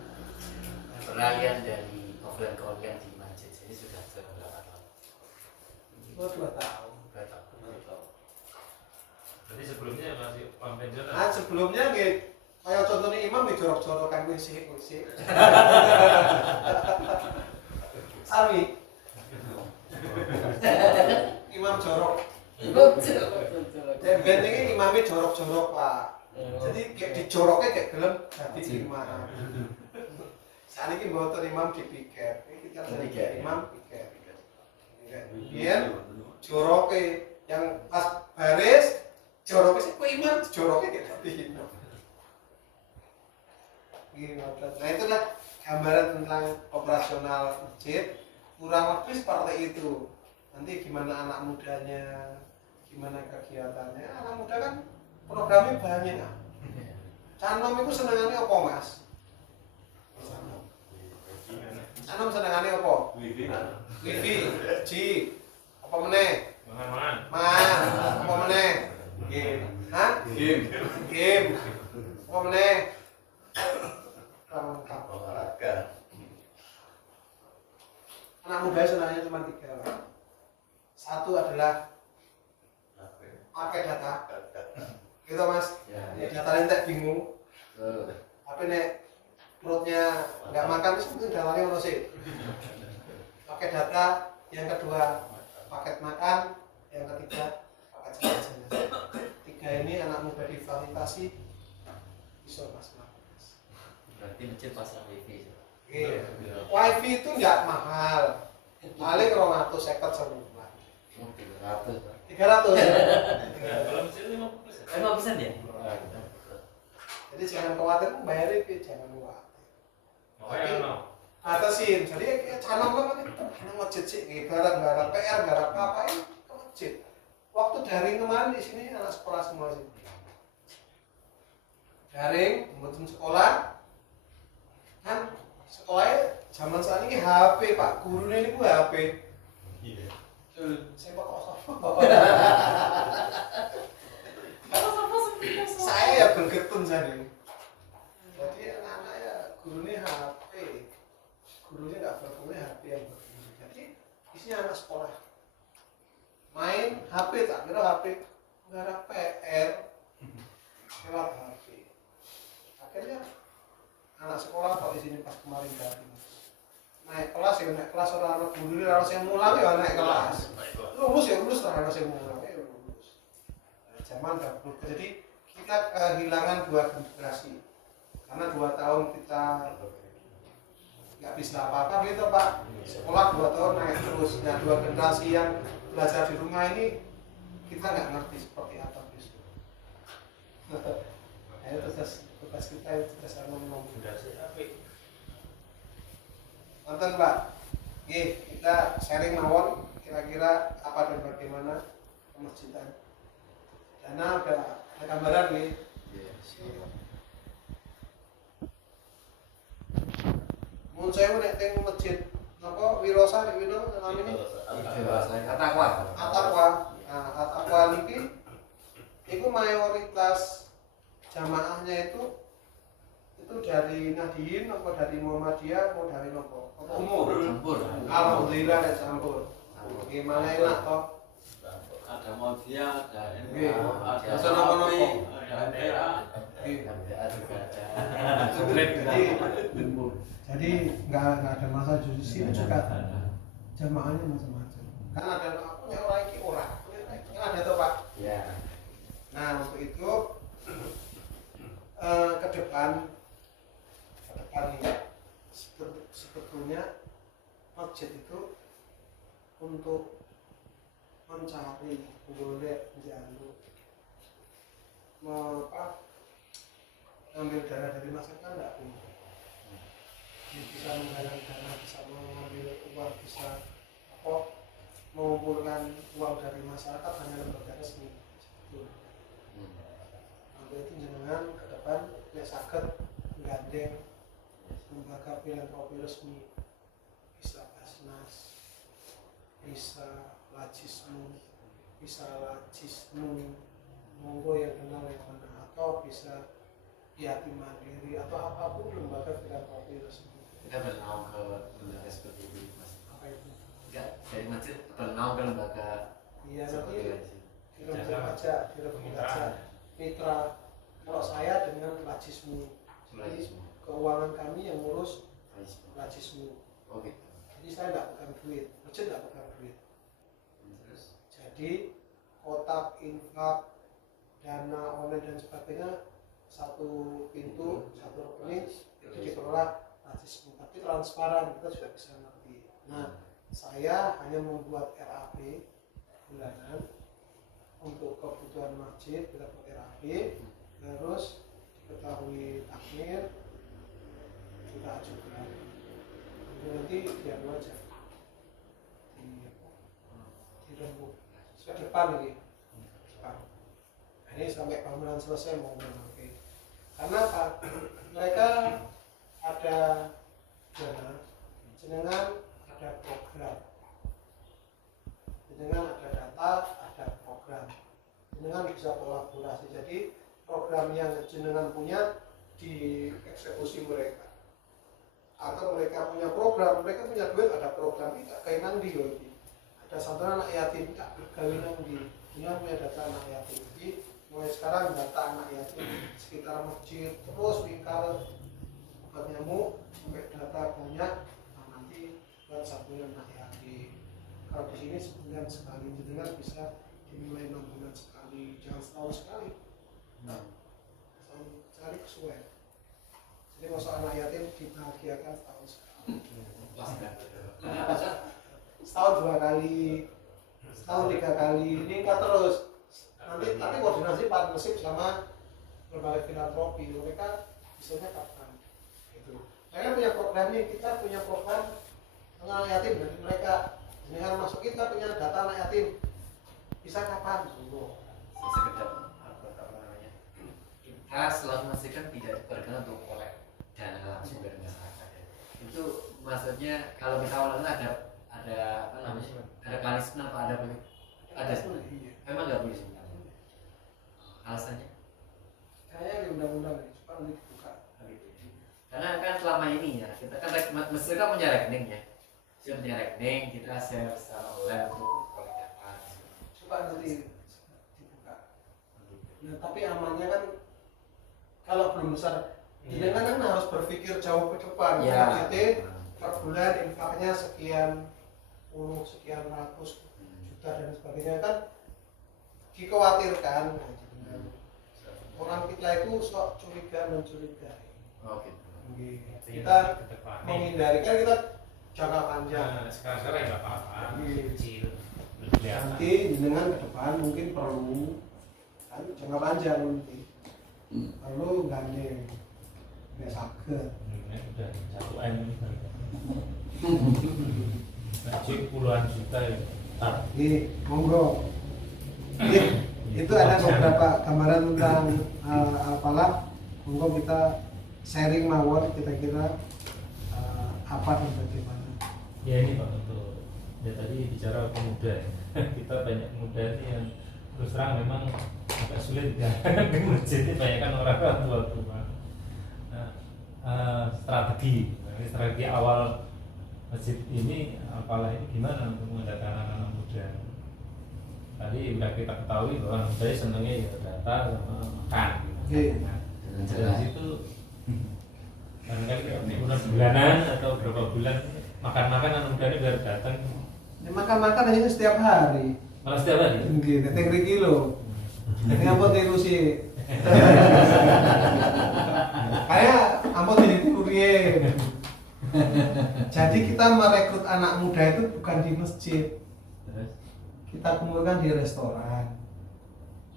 Peralihan dari offline ke online di masjid ini sudah berapa tahun? 2 tahun. Jadi sebelumnya masih konvensional. Nah, sebelumnya nggih kaya contohnya imam nggih jorok-jorokan kuwi sik. Sami. Imam jorok. Dan ben iki imame jorok-jorok, Pak. Jadi kayak dijoroknya kayak gelem dadi imam. Saniki mboten imam dipiket. Iki kita jadi imam piket. Biyen joroke yang pas baris joroknya sih kok imam joroknya kayak dadi imam. Nah itulah gambaran tentang operasional masjid, kurang lebih seperti itu. Nanti gimana anak mudanya, gimana kegiatannya. Anak muda kan programnya banyak. Canom itu senengannya apa Mas? Canom senengannya apa? Wifi, G, apa meneh? Mangan-mangan. Apa meneh? Game. Hah? Game. Apa meneh? Lengkap. Olahraga. Anak muda senangnya cuma 3. Satu adalah pakai data. Gitu Mas. Ya, datanya tak bingung. Tapi nek perutnya nggak makan itu datanya ono sih. Pakai data. Yang kedua paket makan. Yang ketiga paket jajan. 3 ini anak muda difasilitasi bisa Mas. Berarti masjid pasang wifi. Iya. Wifi itu nggak mahal. Paling 250 sebulan. 300. 300. Kalau masjid 50%. 5% ya? Jadi jangan khawatir bayar itu, jangan khawatir. Makanya ono. Atasin, jadi canong kan ini masjid sih, gara-gara PR, gara apa ini ke masjid. Waktu daring kemarin di sini anak sekolah semua sih. Daring, kemudian sekolah, kan sekolahnya zaman saat ini HP Pak, gurunya ini gua HP. Iya. Saya kok saya ya bergetun jadi. Jadi anak-anaknya gurunya HP, gurunya nggak berguna HP yang berguna. Jadi isinya anak sekolah main HP, tak kira HP nggak ada PR lewat HP. Akhirnya anak sekolah kalau di sini pas kemarin dari naik kelas ya naik kelas orang guru ini harus yang mulang ya naik kelas. Lulus ya lulus lah harus yang mulang ya lulus. Zaman udah berubah. Jadi kita kehilangan 2 generasi karena 2 tahun kita nggak bisa apa-apa gitu Pak. Sekolah 2 tahun naik terus. Nah 2 generasi yang belajar di rumah ini kita nggak ngerti seperti apa besok. Ayo tugas kita itu tugas ngomong. Nonton Pak. Oke, kita sharing mawon kira-kira apa dan bagaimana kemasjidan. Dana udah ada gambaran nih. Mun saya nek teng masjid napa Wirosa nek wino namine Atakwa. Nah, Atakwa niki iku mayoritas jamaahnya itu dari Nahdien apa dari Muhammadiyah atau dari nopo? Umum. Campur. Alhamdulillah ada campur. Gimana enak toh? ada Modia, ada Oke. NPA, ada Ada nopo-nopo. ada NPA. Jadi nggak ada masalah di sini juga jamaahnya macam-macam. Kan ada punya orang ini orang, kan ada tuh Pak. Ya. Nah untuk itu ke depan ini sebetulnya masjid itu untuk mencari golek jalur ngambil dana dari masyarakat enggak punya. Bisa menggalang dana, bisa mengambil uang, bisa mengumpulkan uang dari masyarakat hanya lembaga resmi. Sampai itu jenengan ke depan nek saged menggandeng lembaga filantropi resmi, bisa Basnas, bisa Lajismu, monggo yang kenal yang mana, atau bisa yatim mandiri atau apapun lembaga filantropi resmi. Kita bernaung ke lembaga seperti itu, Mas. Apa itu? Enggak, dari masjid bernaung ke lembaga Iya, seperti nanti itu. direview aja mitra. Kalau saya dengan Lajismu, jadi keuangan kami yang ngurus Lajismu. Oh gitu. Jadi saya tidak pegang duit, masjid tidak pegang duit. Terus Jadi kotak, infak, dana online dan sebagainya satu pintu, satu rekening itu dikelola Lajismu. Tapi transparan, kita juga bisa ngerti. Nah, saya hanya membuat RAP bulanan untuk kebutuhan masjid, kita buat RAP, terus diketahui takmir, kita ajukan. Nanti biar aja dirembuk ke depan ini. Depan. Nah, ini sampai bangunan selesai mau oke. Karena apa? Mereka ada dana, jenengan ada program, jenengan ada data, ada program, jenengan bisa kolaborasi. Jadi program yang jenengan punya dieksekusi mereka, atau mereka punya program, mereka punya duit, ada program tidak kayak nang di ada santunan anak yatim tak bergawe nang di punya data anak yatim. Jadi mulai sekarang data anak yatim sekitar masjid terus lingkar obat nyamuk sampai data banyak. Nah, nanti buat satuan anak yatim. Kalau di sini sebulan sekali, jenengan bisa dimulai 6 bulan sekali, jangan setahun sekali. Setahun sekali kesuai. Jadi masuk anak yatim dibahagiakan setahun sekali. Setahun 2 kali, setahun 3 kali, meningkat terus. Nanti tapi koordinasi partnership sama berbagai filantropi, mereka bisanya kapan? Gitu. Mereka punya program nih, kita punya program anak yatim dari mereka. Dengan masuk kita punya data anak yatim, bisa kapan? sekedar apa namanya? Kita selalu memastikan tidak berkenan untuk oleh dana langsung dari masyarakat. Ya. Itu maksudnya kalau kita awalnya ada apa namanya? Ada punishment atau ada memang nggak boleh sebenarnya. Alasannya? Kayaknya di undang-undang ini supaya nanti dibuka. Karena kan selama ini ya kita kan mesti kan punya rekening ya. Kita punya rekening, kita share secara online untuk oleh data. Supaya nanti dibuka. Nah, tapi amannya kan kalau belum besar, jenengan kan harus berpikir jauh ke depan. Ya. Jadi per bulan infaknya sekian puluh, sekian ratus juta dan sebagainya kan dikhawatirkan. Orang kita itu sok curiga mencurigai. Oke. Kita menghindari kan kita jangka panjang. Nah, sekarang nggak apa-apa, kecil. Nanti dengan ke depan mungkin perlu kan jangka panjang nanti perlu gandeng nggak sakit. Udah 1 M gaji puluhan juta ya. Monggo. Itu ada beberapa gambaran tentang apalah. Monggo kita sharing mawon kira-kira apa dan bagaimana. Ya ini Pak, untuk ya tadi bicara pemuda ya. Kita banyak pemuda ini yang terus terang memang agak sulit ya. Di masjid ini banyak kan orang tua. Nah, strategi awal masjid ini apalah ini gimana untuk mengadakan anak-anak muda. tadi udah kita ketahui bahwa saya senengnya ya data sama makan. Oke. Dengan Dari jelas. situ kan bulanan atau berapa bulan makan-makan anak muda ini biar datang Ya, makan-makan ini setiap hari. malah setiap hari. Nggih, teteng riki lho. Teteng apa tiru sih? Kayak ampun ditiru riyen. Jadi kita merekrut anak muda itu bukan di masjid. Terus Kita kumpulkan di restoran.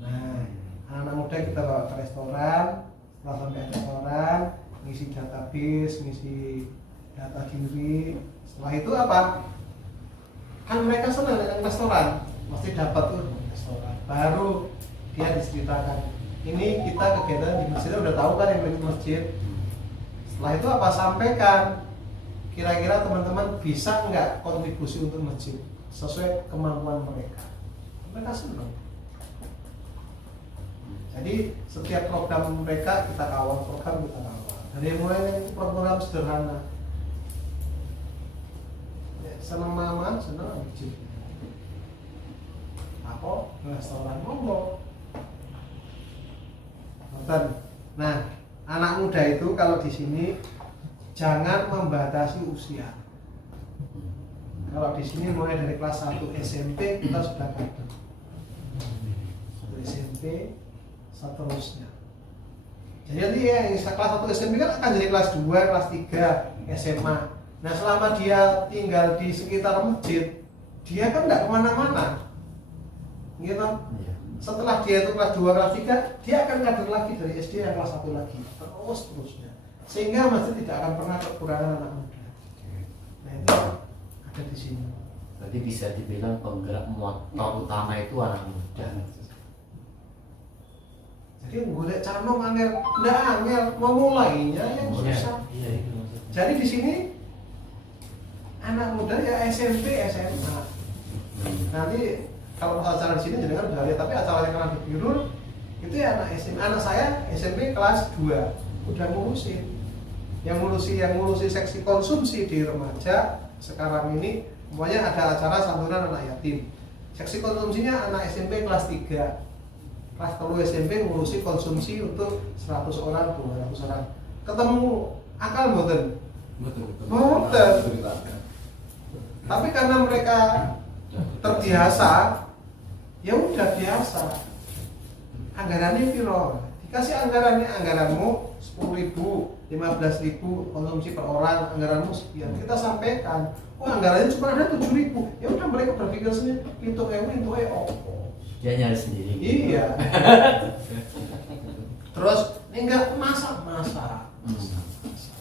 Nah, anak muda kita bawa ke restoran. Setelah sampai restoran, ngisi database, ngisi data diri. Setelah itu apa? Kan mereka senang dengan restoran, pasti dapat tuh restoran. Baru dia diceritakan, ini kita kegiatan di masjid, udah tahu kan yang di masjid. Setelah itu apa? Sampaikan, kira-kira teman-teman bisa nggak kontribusi untuk masjid sesuai kemampuan mereka. Mereka senang. Jadi setiap program mereka kita kawal, dari mulai yang program sederhana. Senang mama, senang masjid. Apa? Restoran monggo. Nah, anak muda itu kalau di sini jangan membatasi usia. Kalau di sini mulai dari kelas 1 SMP kita sudah kader. 1 SMP seterusnya. Jadi nanti yang kelas 1 SMP kan akan jadi kelas 2, kelas 3 SMA. Nah selama dia tinggal di sekitar masjid, dia kan nggak kemana-mana, gitu. Iya. Setelah dia itu kelas 2, kelas 3, dia akan kader lagi dari SD yang kelas 1 lagi, terusnya. Sehingga masjid tidak akan pernah kekurangan anak muda. Nah itu ada di sini. Berarti bisa dibilang penggerak motor utama itu anak muda. Jadi golek canom angel, nggak angel, memulainya yang susah. Iya itu maksudnya. Jadi di sini anak muda ya SMP, SMA. Nanti kalau acara di sini jangan udah lihat, tapi acara yang kena di Birul itu ya anak SMP. Anak saya SMP kelas 2 udah ngurusin. Yang ngurusi seksi konsumsi di remaja sekarang ini semuanya ada acara santunan anak yatim. Seksi konsumsinya anak SMP kelas 3. Kelas 3 SMP ngurusi konsumsi untuk 100 orang, 200 orang. Ketemu akal mboten? Mboten. Tapi karena mereka terbiasa, ya udah biasa. Anggarannya piro? Dikasih anggaranmu 10.000, 15.000 konsumsi per orang, anggaranmu sekian. Kita sampaikan, oh anggarannya cuma ada 7.000. Ya udah mereka berpikir sendiri, itu opo. Dia nyari sendiri. Iya. Terus enggak masak.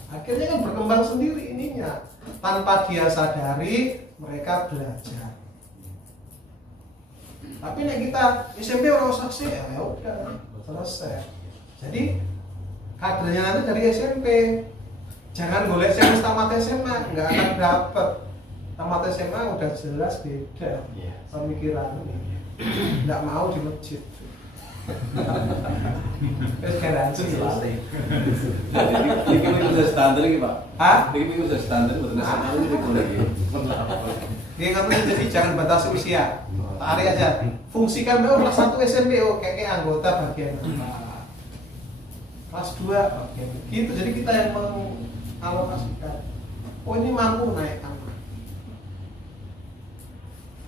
Akhirnya kan berkembang sendiri ininya. Tanpa dia sadari, mereka belajar. Tapi nek kita SMP orang saksi ya udah selesai. Jadi kadernya nanti dari SMP. Jangan golek yang tamat SMA, nggak akan dapet. Tamat SMA udah jelas beda Iya. pemikirannya. Nggak mau di masjid. Terus garansi lah. Iki sudah standar iki, Pak. Hah? Iki sudah standar betul sama ini boleh iki. Ini katanya jadi jangan batasi usia. Tarik aja. Fungsikan kelas 1 SMP kayak anggota bagian apa. Kelas 2 bagian gitu. Jadi kita yang mengalokasikan. Oh ini mampu naik anak.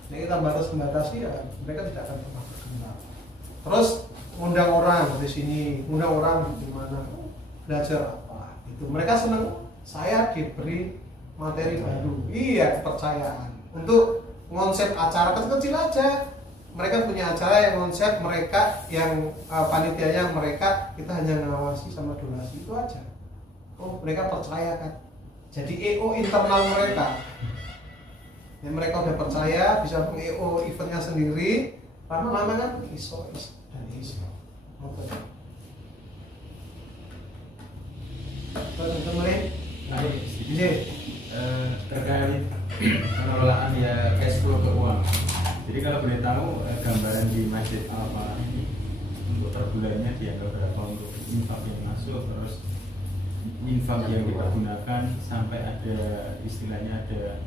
Jadi kita batasi ya mereka tidak akan pernah berkembang. Terus undang orang di sini, undang orang di mana, belajar apa. Itu mereka senang. Saya diberi materi baru. Iya, kepercayaan. Untuk konsep acara kecil-kecil aja. Mereka punya acara yang konsep mereka yang panitianya mereka, kita hanya ngawasi sama donasi itu aja. Oh, mereka percaya kan. Jadi EO internal mereka. Yang mereka udah percaya bisa EO eventnya sendiri, lama-lama kan iso dan iso. Oke. Terus kemarin, iya. Terkait pengelolaan ya cash flow keuangan. Jadi kalau boleh tahu gambaran di Masjid Al-Falah ini untuk per bulannya dianggap berapa untuk infak yang masuk, terus infak yang dipergunakan sampai ada istilahnya ada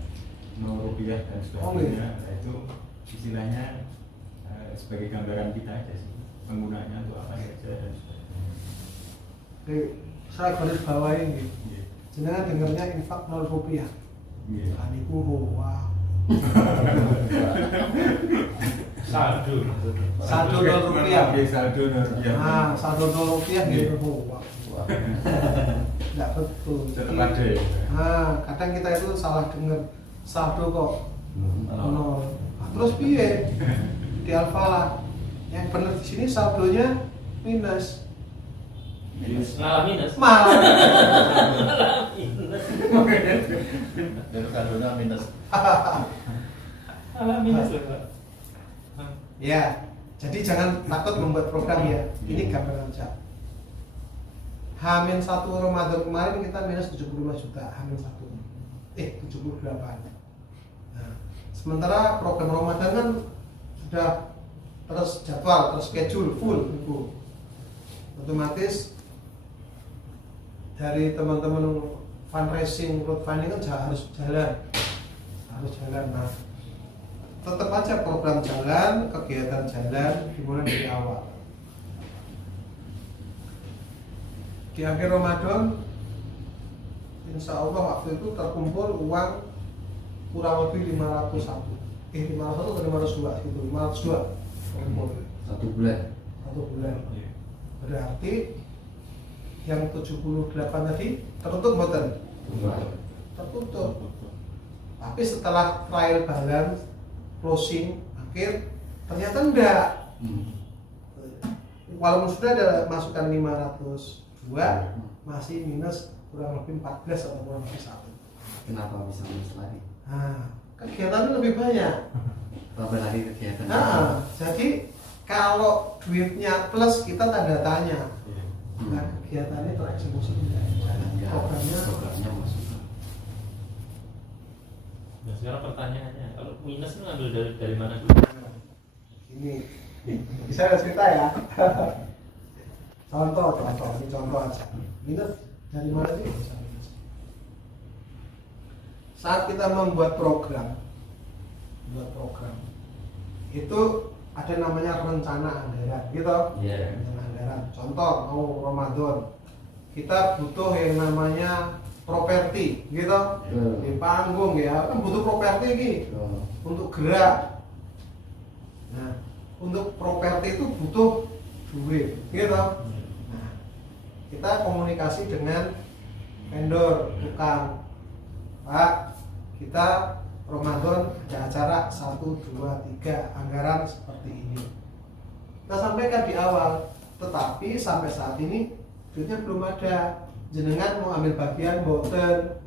0 rupiah dan sebagainya. Nah, itu istilahnya sebagai gambaran kita aja sih, penggunanya untuk apa saja dan sebagainya. Oke, saya garis bawahi nggih. Iya. Jenengan dengarnya infak 0 rupiah. Iya. Kan iku wah. Saldo. Saldo 0 rupiah. Iya, saldo 0 rupiah. Nah, saldo 0 rupiah Iya. gitu. Wah. Enggak betul. Tetap ada ya. Nah, kadang kita itu salah dengar saldo kok nol. Nah, terus piye? Di Alfalah yang benar di sini saldonya minus. Ngalah minus. Malah Dan saldonya minus. Ngalah minus loh, Pak. ya. Jadi jangan takut membuat program ya. Ini gambaran aja. Hamin 1 Ramadan kemarin kita minus 75 juta, Hamin 1. 78. Nah, sementara program Ramadan kan sudah terjadwal, terschedule full itu. Otomatis dari teman-teman fundraising, crowdfunding kan harus jalan. Nah, tetap aja program jalan, kegiatan jalan dimulai dari awal. Di akhir Ramadan, insya Allah waktu itu terkumpul uang kurang lebih 501 atau 502 gitu, 502 terkumpul 1 bulan. 1 bulan. Iya. Berarti yang 78 tadi tertutup boten? Tertutup. Tapi setelah trial balance, closing, akhir ternyata enggak. Walaupun sudah ada masukan 502, masih minus kurang lebih 14 atau kurang lebih 1. Kenapa bisa minus lagi? Nah, kegiatannya lebih banyak. Tambah lagi kegiatan. Nah, jadi kalau duitnya plus kita tanda tanya. Iya. Nah, kegiatannya tereksekusi tidak? Programnya masuk. Nah, sekarang pertanyaannya, kalau minus itu ngambil dari mana dulu? Ini bisa ada cerita ya. contoh ini contoh aja. Minus dari mana sih? Saat kita membuat program, itu ada namanya rencana anggaran, gitu. Iya. Rencana anggaran. Contoh mau Ramadan, kita butuh yang namanya properti, gitu. Di panggung ya, kan butuh properti gitu untuk gerak. Nah, untuk properti itu butuh duit, gitu. Nah, kita komunikasi dengan vendor, tukang. Pak, kita Ramadan ada acara 1, 2, 3, anggaran seperti ini. Kita sampaikan di awal, tetapi sampai saat ini duitnya belum ada. Jenengan mau ambil bagian boten?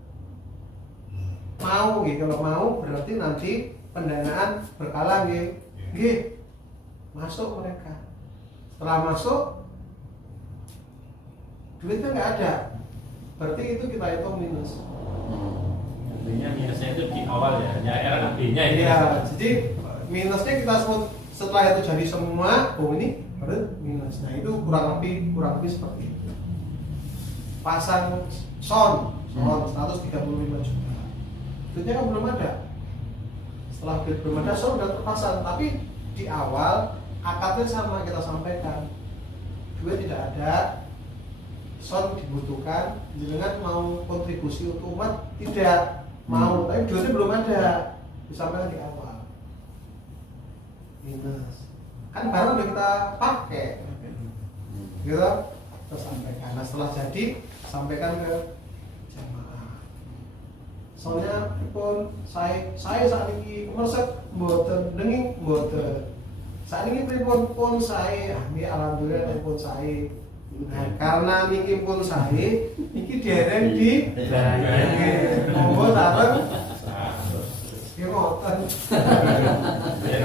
Mau gitu, kalau mau berarti nanti pendanaan berkala nggih. Masuk mereka. Setelah masuk duitnya nggak ada. Berarti itu kita hitung minus. Artinya minusnya itu di awal ya, hanya RAB-nya ini. Iya, jadi minusnya kita sebut setelah itu jadi semua, ini baru minus. Nah itu kurang lebih seperti itu. Pasang sound 135 juta. Duitnya kan belum ada. Setelah duit belum ada, sound udah terpasang. Tapi di awal akadnya sama kita sampaikan. Duit tidak ada, sound dibutuhkan. Jangan mau kontribusi untuk umat tidak. Mau, tapi duitnya belum ada, disampaikan di awal. Minus. Kan barang udah kita pakai, gitu. Terus sampaikan. Nah setelah jadi, sampaikan ke jamaah. Soalnya pun saya saat ini meresep mboten, denging mboten. Saat ini pun saya, alhamdulillah pun saya. Nah, karena niki pun saya, niki dereng di monggo sareng. Ya ngoten.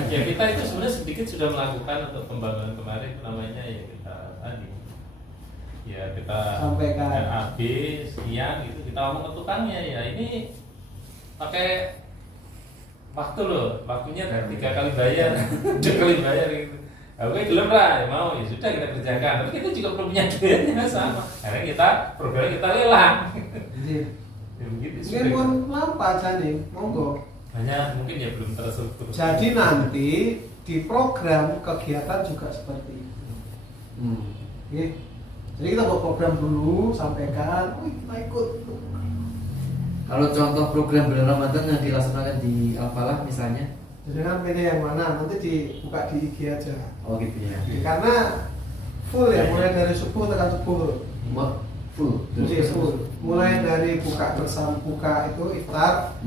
Ya kita itu sebenarnya sedikit sudah melakukan untuk pembangunan kemarin, namanya ya kita tadi. Ya kita Sampaikan. RAB sekian gitu, kita ngomong ke tukangnya ya ini pakai waktu loh, waktunya 3 kali bayar, 2 kali bayar gitu. Oke, gelem lah, ya mau, ya sudah kita kerjakan. Tapi kita juga belum punya duitnya sama. Karena kita programnya kita lelang. Jadi, Ya, begitu ini sudah. pun lampa jadi, monggo. Hanya mungkin ya belum terstruktur. Jadi nanti di program kegiatan juga seperti itu. Oke. Jadi kita buat program dulu, sampaikan, kita ikut. Kalau contoh program bulan Ramadan yang dilaksanakan di Al-Falah misalnya, Jangan pilih yang mana, nanti dibuka di IG aja. oh gitu ya. Karena full ya, mulai dari subuh tekan subuh. Full. Jadi full. Mulai dari buka bersama, buka itu iftar.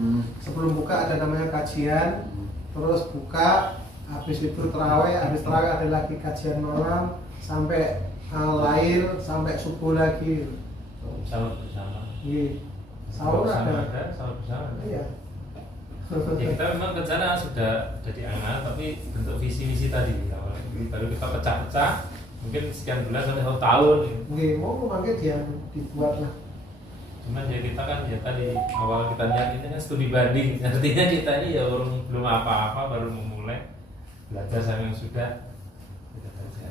Sebelum buka ada namanya kajian. Terus buka, habis itu terawih, habis terawih ada lagi kajian malam sampai lahir sampai subuh lagi. Sahur bersama. Iya. Sahur ada. Sahur bersama. Iya. Ya, kita memang rencana sudah jadi anak, tapi bentuk visi-visi tadi awal baru kita pecah-pecah, mungkin sekian bulan sampai 1 tahun. Oke, mau memakai dia dibuat lah. Cuman ya kita kan ya tadi awal kita lihat ini kan studi banding, artinya kita ini ya belum apa-apa, baru memulai belajar sama yang sudah.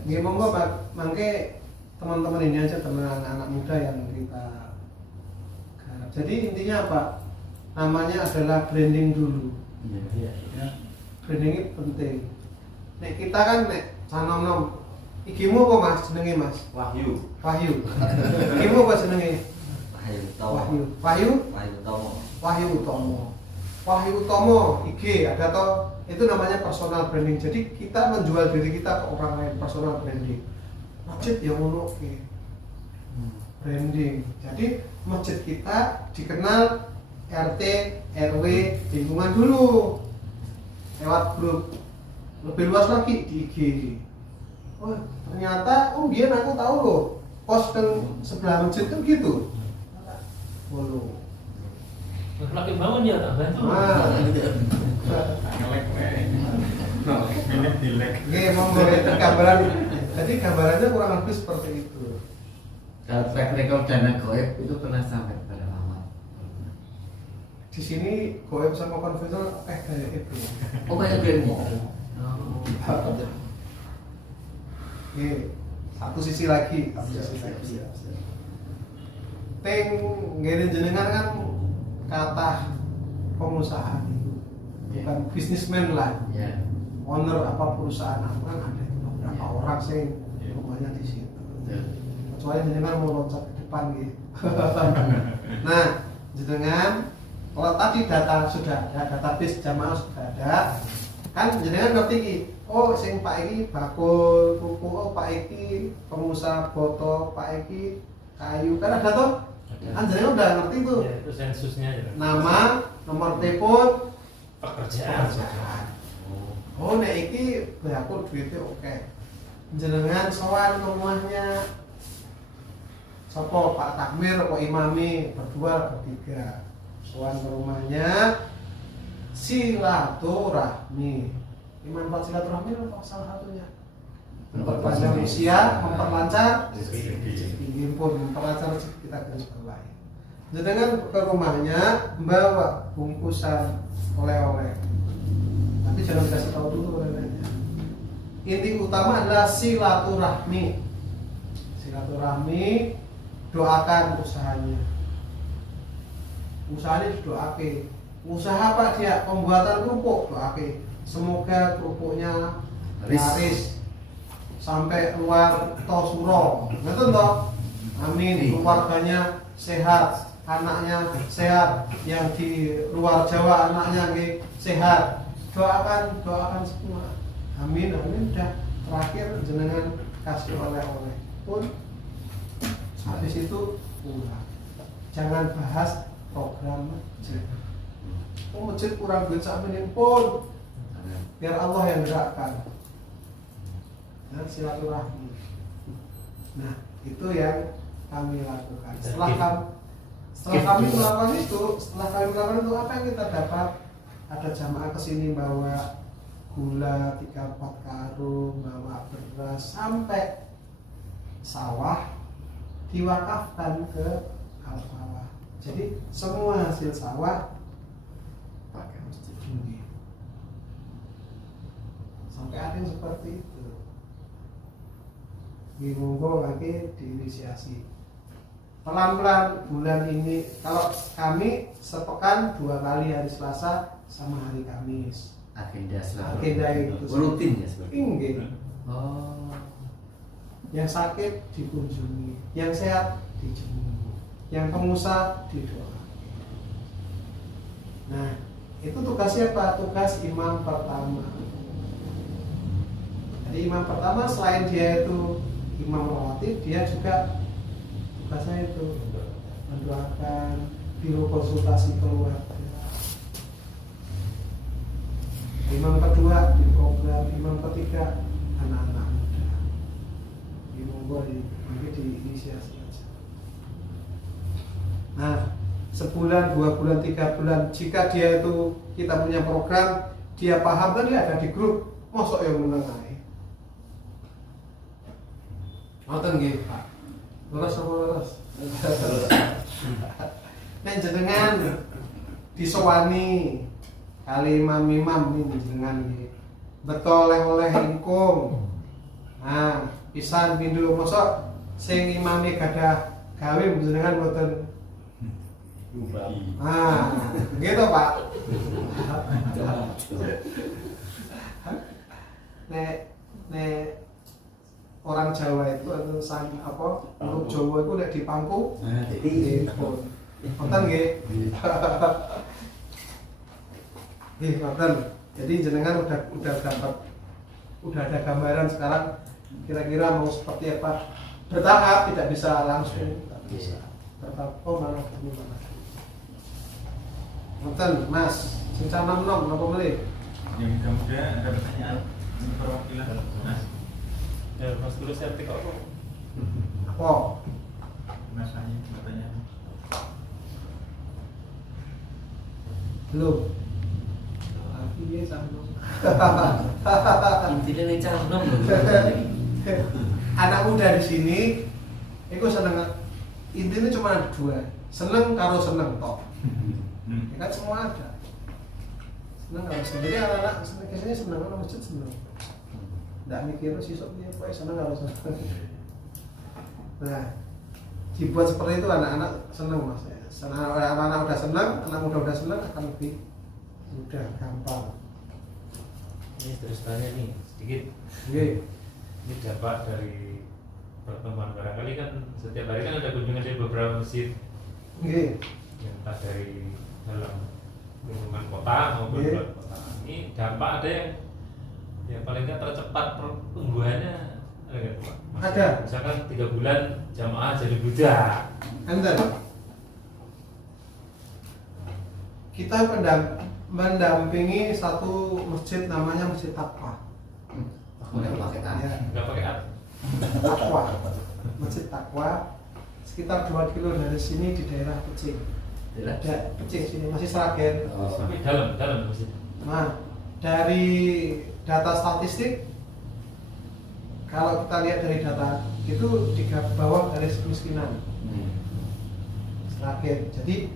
Oke, monggo mangke teman-teman ini aja, teman anak muda yang kita garap. Jadi intinya apa? Namanya adalah branding dulu. Iya. Ya. Branding itu penting. Nek kita kan nek sanom-nom ikimu apa Mas jenenge Mas? Wahyu. Wahyu. Ikimu apa jenenge? Wahyu. Wahyu? Wahyu Utomo. Wahyu Utomo IG ada toh, itu namanya personal branding. Jadi kita menjual diri kita ke orang lain, personal branding. Masjid yang ngono oke. Branding. Jadi masjid kita dikenal RT, RW, lingkungan dulu lewat grup, lebih luas lagi di IG. Oh ternyata, dia aku tahu loh pos yang sebelah masjid kan gitu. Waduh. Lagi bangun ya tak bantu. Ini dilek. Oke, monggo itu gambaran. Jadi gambarannya kurang lebih seperti itu. Kalau track record dana goib itu pernah sampai pada lama. Di sini goib sama konvensional kayak itu. Oh banyak demo. Oke, satu sisi lagi. Ting ngene jenengan kan kata pengusaha bukan bisnismen lah, Ya. owner apa perusahaan apa kan ada beberapa orang sih rumahnya di situ. Kecuali jenengan mau loncat ke depan gitu. Nah, jenengan kalau tadi data sudah ada, database jamaah sudah ada, kan jenengan ngerti ki, oh sing Pak iki bakul kuku, oh Pak iki pengusaha boto, Pak iki kayu, kan ada toh? Kan jenengan udah ngerti tuh. Ya, itu sensusnya ya. Nama, nomor telepon, Pekerjaan. Oh nek iki bakul duitnya oke. Jenengan sowan ke rumahnya sopo Pak Takmir, Pak Imami, berdua bertiga sowan ke rumahnya, silaturahmi. Manfaat silaturahmi apa salah satunya? Memperpanjang usia, memperlancar rezeki pun, memperlancar rezeki kita garis bawahi. Jenengan ke rumahnya membawa bungkusan oleh-oleh, tapi jangan kasih tahu dulu oleh-olehnya. Inti utama adalah silaturahmi. Silaturahmi, doakan usahanya. Usahanya didoake. Usaha apa dia? Pembuatan kerupuk, doake. Semoga kerupuknya laris sampai luar Tosuro, betul toh? Amin. Keluarganya sehat, anaknya sehat, yang di luar Jawa anaknya sehat. Doakan semua. Amin, amin. Udah terakhir jenengan kasih oleh-oleh pun habis itu pulang. Jangan bahas program masjid. Oh masjid kurang duit sakmene pun, biar Allah yang gerakkan. Dan silaturahmi. Nah, itu yang kami lakukan. Setelah kami melakukan itu, apa yang kita dapat? Ada jamaah kesini bawa gula 3-4 karung, bawa beras sampai sawah diwakafkan ke Al-Falah. Jadi semua hasil sawah pakai masjid ini. Sampai ada yang seperti itu. Monggo lagi diinisiasi. Pelan-pelan bulan ini, kalau kami sepekan 2 kali hari Selasa sama hari Kamis. agenda selalu. Agenda itu. Rutin ya seperti itu. Inggih. Oh. Yang sakit dikunjungi, yang sehat dijemur, yang pengusaha didoakan. Nah, itu tugasnya apa? Tugas imam pertama. Jadi imam pertama selain dia itu imam rawatib, dia juga tugasnya itu mendoakan, biro konsultasi keluarga. Imam kedua di program, imam ketiga anak-anak muda. Mungkin diinisiasi aja. Nah, sebulan, 2 bulan, 3 bulan, jika dia itu kita punya program, dia paham kan dia ada di grup, mosok yang menengahi. Ngoten nggih, Pak. Leres apa leres? Nek jenengan disowani kali imam-imam ini jenengan nggih. Betul oleh ingkung. Nah, pisan pindho mosok sing imame gadah gawe jenengan mboten. Ah, gitu Pak. Nek orang Jawa itu atau apa? Untuk Jawa itu nek dipangku. Nah, jadi Ngoten nggih. Nggih, ngoten. Jadi jenengan udah dapat, udah ada gambaran sekarang kira-kira mau seperti apa. Bertahap, tidak bisa langsung. bisa. Bertahap. Oh, malah ini malah. Ngoten, Mas. Sing nom-nom napa melih? Yang muda-muda ada pertanyaan untuk perwakilan Mas. Ya, Mas Guru sertik apa? Apa? Mas Fahmi pertanyaan. Belum. Lagi ya sama. Intinya nih calon Anak muda di sini itu seneng, intinya cuma ada 2, seneng karo seneng tok. Ya kan semua ada. Seneng karo seneng. Jadi anak-anak seneng kesini seneng, anak masjid seneng. Nggak mikir sih sopnya apa seneng karo seneng. Nah, dibuat seperti itu anak-anak seneng Mas. Anak-anak udah seneng, anak muda udah seneng akan lebih mudah, gampang. Ini terus tanya nih sedikit. Oke. Ini dapat dari pertemuan barangkali kan setiap hari kan ada kunjungan dari beberapa masjid Oke. yang entah dari dalam lingkungan kota maupun Iya. luar kota. Ini dampak ada yang paling nggak tercepat pertumbuhannya ada nggak, Pak? Ada. Misalkan 3 bulan jamaah jadi budak. Enten. Kita mendampingi satu masjid namanya Masjid Taqwa. Boleh pakai tangan. Ya, Nggak pakai app. Taqwa. Masjid Taqwa sekitar 2 kilo dari sini di daerah Pecing. Daerah? Ada Pecing sini masih Sragen. Oh. Tapi dalam masjid. Nah, dari data statistik kalau kita lihat dari data itu di bawah garis kemiskinan Sragen. Jadi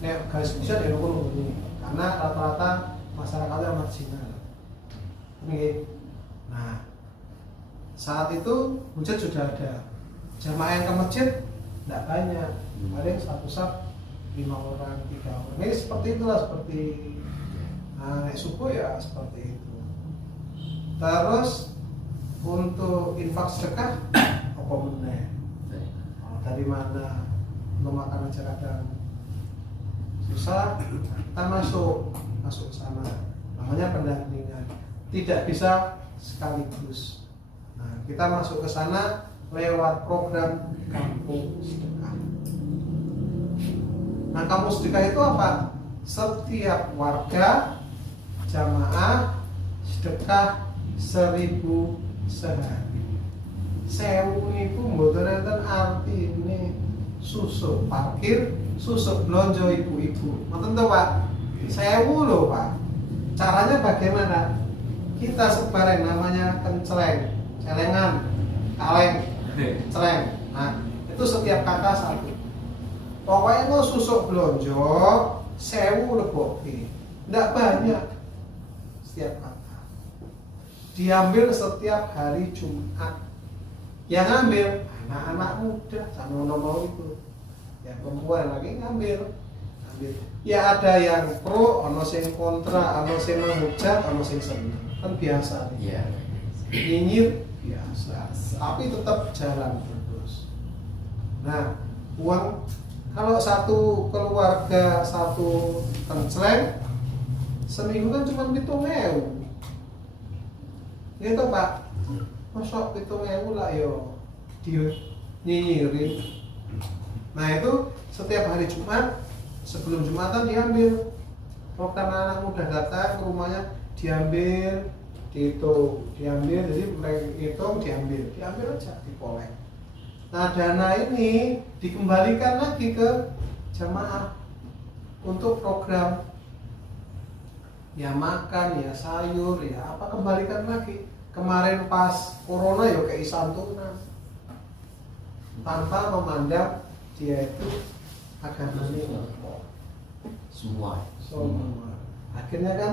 garis kemiskinan di rukun ini karena rata-rata masyarakatnya marginal. Ini. Nah, saat itu masjid sudah ada. Jamaah yang ke masjid tidak banyak, paling satu saf 5 orang, 3 orang. Ini seperti itulah, seperti naik subuh ya seperti itu. Terus untuk infak sedekah apa meneh? Dari mana? Belum makan aja kadang susah, kita masuk sana. Namanya pendampingan. Tidak bisa sekaligus. Nah, kita masuk ke sana lewat program kampung sedekah. Nah, kampung sedekah itu apa? Setiap warga jamaah sedekah 1.000 sehari. 1.000 itu mboten enten artine susuk parkir, susuk blonjo ibu-ibu. Ngoten to, Pak? 1.000 loh, Pak. Caranya bagaimana? Kita sebar yang namanya kenceleng, celengan, kaleng, celeng. Nah, itu setiap kakak 1. Pokoknya mau susuk blonjo 1.000 leboke. Nggak banyak setiap kakak. Diambil setiap hari Jumat. Yang ngambil anak-anak muda, sama mau itu. Ya perempuan lagi ngambil. Ya ada yang pro, ono sing kontra, ono sing menghujat, ono sing seneng. Kan biasa nih. Iya. Nyinyir biasa, tapi tetap jalan terus. Nah, uang kalau satu keluarga satu kenceleng seminggu kan cuma 7.000. Gitu Pak, masuk 7.000 lah yo dia nyinyirin. Nah itu setiap hari Jumat sebelum Jumatan diambil. Program anak muda datang ke rumahnya diambil, dihitung, diambil, jadi mereka hitung, diambil aja, dipoleng. Nah dana ini dikembalikan lagi ke jamaah untuk program ya makan, ya sayur, ya apa kembalikan lagi. Kemarin pas corona ya kayak santunan tanpa memandang dia itu agamanya Semua. semua. Akhirnya kan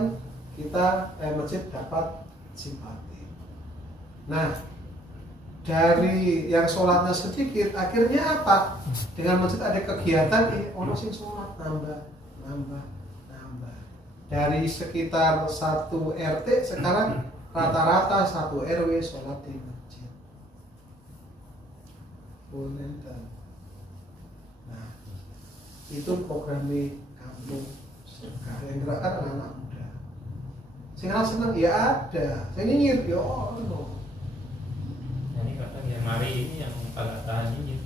kita masjid dapat simpati. Nah dari yang sholatnya sedikit, akhirnya apa? Dengan masjid ada kegiatan, orang sing sholat nambah. Dari sekitar 1 RT sekarang rata-rata 1 RW sholat di masjid. Nah, itu program di kampung. Yang gerakan anak-anak muda. Sekarang senang ya ada. Saya nyinyir ya ono. Ini kadang yang mari ini yang kagak tahan ini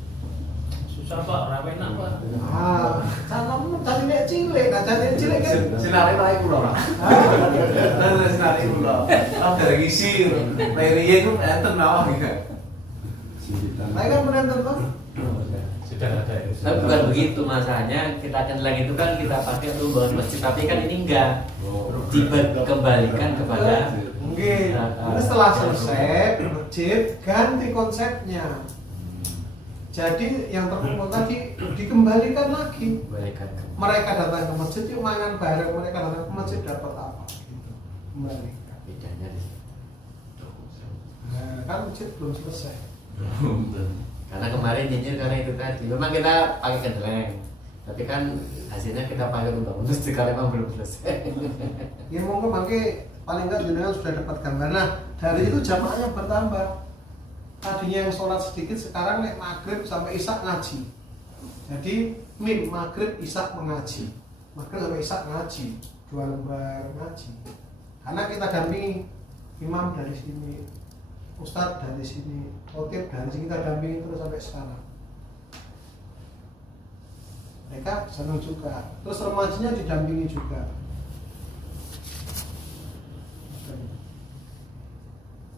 susah Pak, rawe enak Pak. Salam tadi nek cilik, nah tadi cilik kan. Sinari wae kula, Pak. Nah, sinari kula. Ada ngisi. Periye ku enten mawon iki. Saya kan menonton tuh. Sudah ada ya. Tapi bukan begitu masalahnya, kita akan lagi itu kan kita pakai untuk bangun masjid, tapi kan ini enggak dikembalikan kepada Mungkin. Ini setelah selesai masjid ganti konsepnya. Jadi yang terkumpul tadi dikembalikan lagi. Kembalikan ke Mereka datang ke masjid yuk mangan bareng, mereka datang ke masjid dapat apa? Gitu. Kembalikan. bedanya di situ. Nah, kan masjid belum selesai. Karena kemarin nyinyir karena itu tadi. Memang kita pakai kedeleng, tapi kan hasilnya kita pakai untuk bangun masjid karena memang belum selesai. Ya monggo mangke paling enggak jenengan sudah dapat gambar. Nah, dari itu jamaahnya bertambah. Tadinya yang sholat sedikit sekarang nek maghrib sampai isya ngaji. Jadi maghrib isya mengaji. Maghrib sampai isya ngaji, 2 lembar ngaji. Karena kita dampingi imam dari sini, ustadz dari sini, khotib dari sini, kita dampingi terus sampai sekarang. Mereka senang juga. Terus remajanya didampingi juga.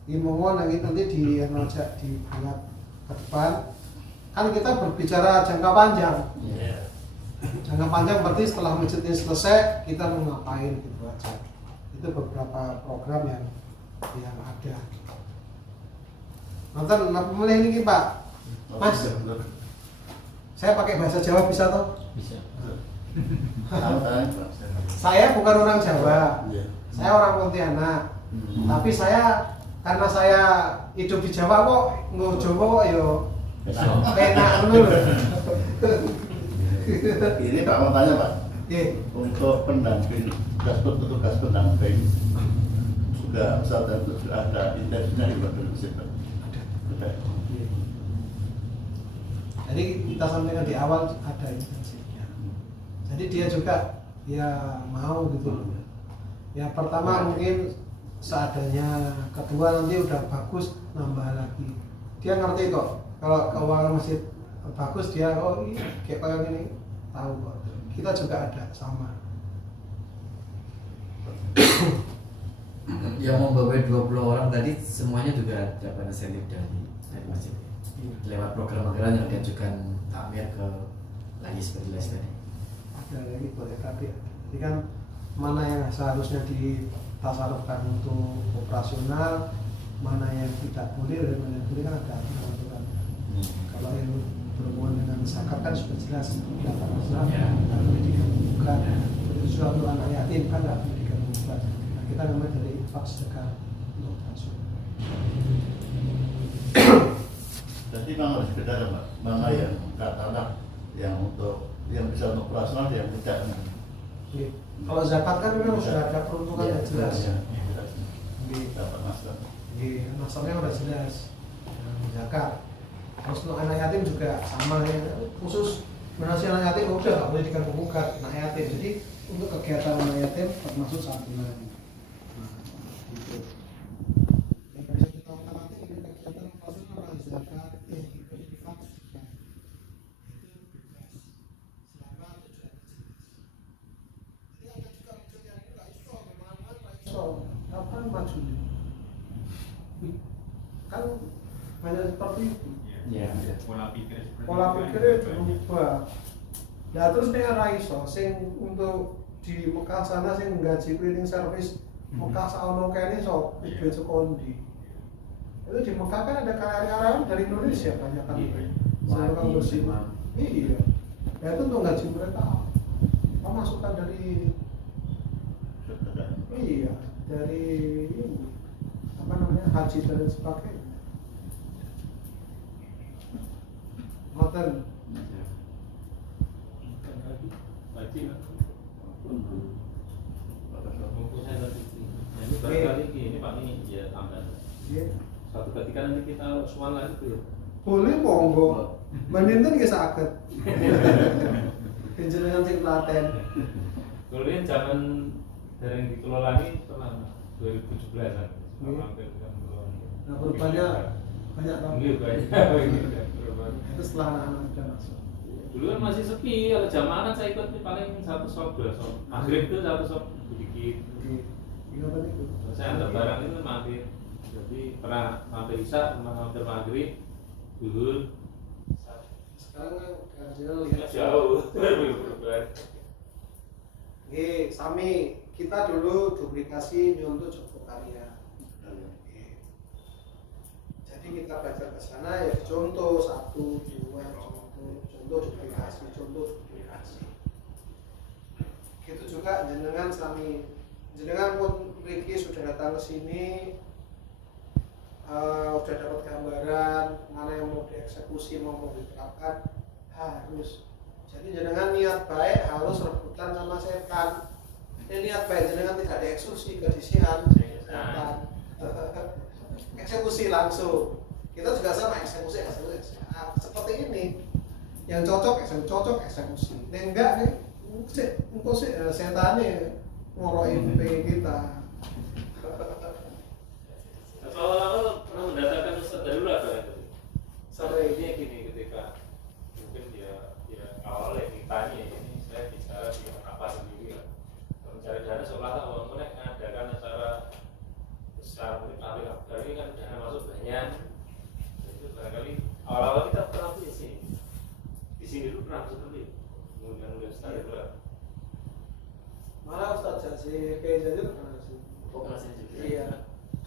Mohon nanti diajak dibuat ke depan. Kan kita berbicara jangka panjang. Iya. Jangka panjang berarti setelah masjid ini selesai kita mau ngapain gitu aja. Itu beberapa program yang ada. Nonton pemilih ini Pak. Mas, saya pakai bahasa Jawa bisa toh? bisa. Saya bukan orang Jawa. Saya orang Pontianak. Tapi karena saya hidup di Jawa kok nggak Jawa kok yo enak dulu. Ini Pak mau tanya Pak, Untuk pendamping petugas pendamping juga saat itu sudah ada intensinya di masjid Pak. Ada. Jadi kita sampaikan di awal ada intensifnya. Jadi dia juga ya mau gitu. Ya pertama mungkin seadanya, kedua nanti udah bagus nambah lagi. Dia ngerti kok kalau keuangan masjid bagus dia kayak ini tahu kok. Kita juga ada sama. Yang membawa 20 orang tadi semuanya juga dapat insentif dari masjid. Lewat program anggaran yang diajukan takmir ke lagi seperti les tadi. Ada lagi boleh tapi jadi kan mana yang seharusnya ditasarufkan untuk operasional, mana yang tidak boleh dan mana yang boleh kan ada aturan. Kalau yang berhubungan dengan zakat kan sudah jelas dapat masalah dan pendidikan bukan itu sudah untuk anak yatim kan nggak pendidikan bukan. Nah, kita memang dari infak sedekah untuk transfer. Jadi memang harus beda Pak, mana yang katakanlah yang untuk yang kerja untuk operasional yang tidak. Nggih. Kalau zakat kan memang sudah ada peruntukan yang jelas. Ya, Nggih. dapat masker. Nggih, nasabnya udah jelas. Zakat. Terus untuk anak yatim juga sama ya. Khusus menasi anak yatim udah nggak boleh diganggu-gugat anak yatim. Jadi untuk kegiatan anak yatim termasuk santunan. Nah, gitu. Yang bisa kita utamakan ini kegiatan operasional zakat, infak, juga. Itu bebas. Selama tujuan jelas. Jadi ada juga tujuan yang nggak iso, memang nggak iso. Kapan majunya? Kan banyak seperti itu. Ya. Pola pikir seperti Pola itu pikirnya kan berubah. Nah terus nih ora iso sing untuk di Mekah sana sing nggaji cleaning service Mekah saono kene so duit sekondi. Itu di Mekah kan ada karyawan dari Indonesia banyak kan. Selalu kan bersih. Iya. Ya itu untuk gaji mereka. Pemasukan dari iya dari ini apa namanya haji dan sebagainya. Hotel. Haji kan. Bungkusnya tadi. Nah, ini barangkali ini Pak ini ya tambahan. Iya. Suatu ketika nanti kita suan lagi tuh ya. Boleh monggo. Bandinten nggih saged. Penjenengan sing telaten. Dulu ini zaman dari dikelola ini pernah 2017-an. Hampir kan belum. Nah, perubahannya banyak banget. Iya banyak. Itu setelah anak-anak sudah masuk. Dulu kan masih sepi, kalau jamaah saya ikut nih paling 1 shop 2 shop. Maghrib itu 1 shop sedikit. Oke. Ini apa itu? Saya antar barang itu mampir. Jadi pernah mampir Isya, mampir maghrib, zuhur. Sekarang kajian lihat Jauh. Berubah. Oke, sami kita dulu duplikasi nyontoh Joko Karya. Oke. Jadi kita belajar ke sana ya contoh 1, 2, contoh duplikasi, contoh duplikasi. Gitu juga jenengan sami jenengan pun Ricky sudah datang ke sini sudah dapat gambaran mana yang mau dieksekusi mau diterapkan harus. Jadi jenengan niat baik harus rebutan sama setan. Ini niat baik jenengan tidak dieksekusi kedisian setan. Eksekusi langsung. Kita juga sama eksekusi. Seperti ini. Yang cocok eksekusi. Nek enggak nih, engko sih setane ngoroin kita. Awal-awal pernah mendatangkan Ustaz darurat itu. Sampai Ini gini ketika mungkin dia awalnya ditanya ini saya bicara di apa sendiri lah. Mencari dana seolah awalnya mengadakan acara besar mungkin kali kan dana masuk banyak. Itu barangkali awal-awal kita pernah di sini. Di sini dulu pernah seperti itu. Kemudian Ustaz darurat. malah Ustaz Jazir kayak Jazir pernah sih. Kok masih juga? Iya.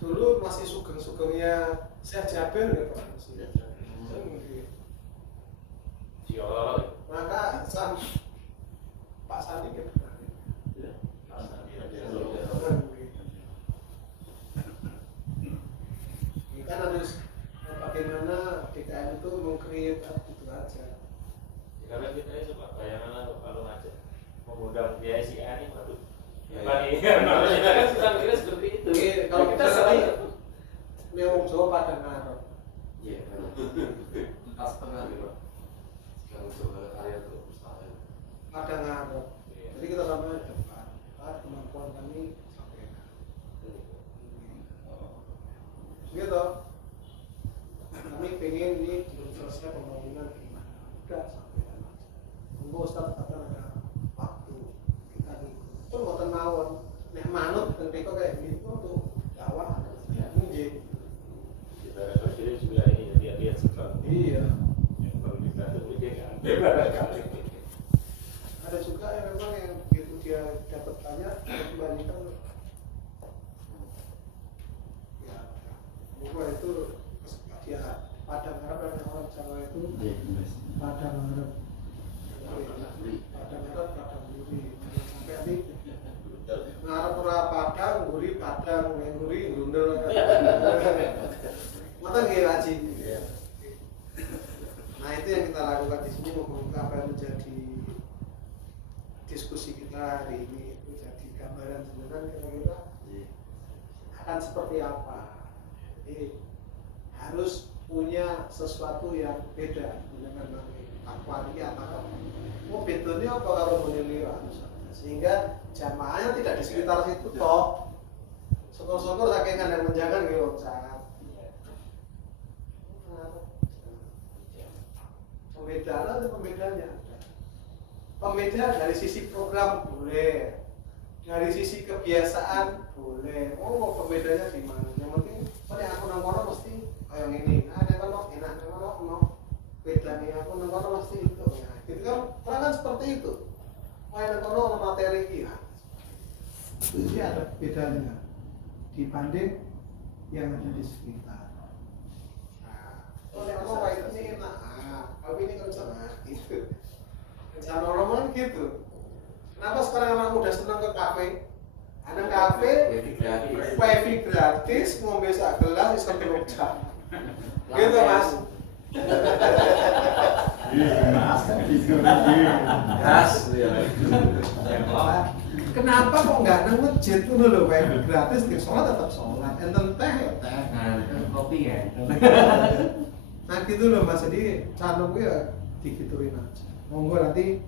Dulu masih sugeng-sugengnya Syekh Jabir ya Pak. Di awal-awal Maka Pak Sandi kan pernah. Ini kan harus bagaimana DKM itu meng-create itu aja. karena kita ini coba bayangan kalau ngajak mengundang biaya si A ini waduh Ya, apa nih kalau kita kan suka mikirnya seperti itu. Oke, kalau kita salah ini wong Jawa pada ngarep. Iya, pas tengah gitu. Yang coba karya tuh mustahil. Pada ngarep. Jadi kita sama depan. Pak, kemampuan kami sampaikan. Gitu. Kami pengen ini belum selesai pembangunan gimana? Udah sampaikan aja. Tunggu Ustaz kata ada waktu kita nih. Pun mau mawon, nek manut dan mereka kayak gitu untuk dakwah. Mungkin. kita sendiri juga ini lihat suka Iya. yang perlu dibantu dia nggak barangkali. Ada juga yang memang yang begitu dia dapat banyak, kebanyakan ya, bahwa itu dia padang harap dan orang Jawa itu padang harap, padang harap, padang gurih, sampai nanti ngarep ora padang, gurih padang, yang gurih grundel. Mata nggih Haji. Nah itu yang kita lakukan di sini membuka apa yang menjadi diskusi kita hari ini itu jadi gambaran jenengan kira-kira akan seperti apa. Jadi harus punya sesuatu yang beda dengan takwa ini atau bedanya apa kalau menilai sehingga jamaahnya tidak di sekitar situ toh. Syukur-syukur saking yang menjangan gitu sangat. Pembedanya ada. Pembeda dari sisi program boleh, dari sisi kebiasaan boleh. Oh, pembedanya di mana? Yang penting, yang aku nongkrong mesti kayak ini. Nongkrong enak, nongkrong bedanya aku nongkrong mesti itu. Nah, gitu kan seperti itu. Nongkrong materi ya. Jadi ada bedanya dibanding yang ada di sekitar. Kalau ini enak, kalau ini kencang, gitu. Kencang orang gitu. Kenapa sekarang anak muda senang ke kafe? Ada kafe, wifi gratis, ngombe sak gelas, bisa belum jam. Gitu mas. Kenapa kok nggak ada masjid tuh loh, wifi gratis, di sholat tetap sholat, enten teh ya teh, kopi ya. nah gitu loh mas. Jadi cara gue ya digituin aja. Monggo nanti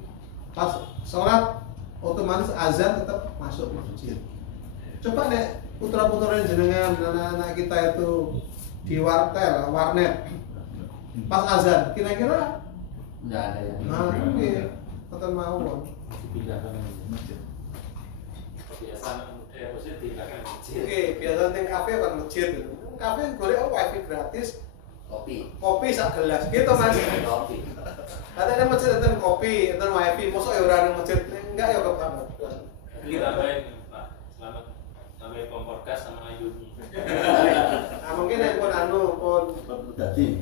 pas sholat otomatis azan tetap masuk masjid. Coba deh putra-putra jenengan anak-anak kita itu di warnet pas azan kira-kira Enggak ada ya. nah mungkin tetap mau Dipindahkan ke masjid. Kebiasaan muda ya maksudnya dipindahkan ke masjid. oke biasa neng kafe kan masjid kafe boleh wifi gratis kopi sak gelas gitu mas. Kopi. Katanya masjid enten kopi enten wifi mosok ya ora nang masjid enggak ya kebanget. Kita tambahin Pak, selamat tambahin kompor gas sama Yumi. Nah mungkin yang pun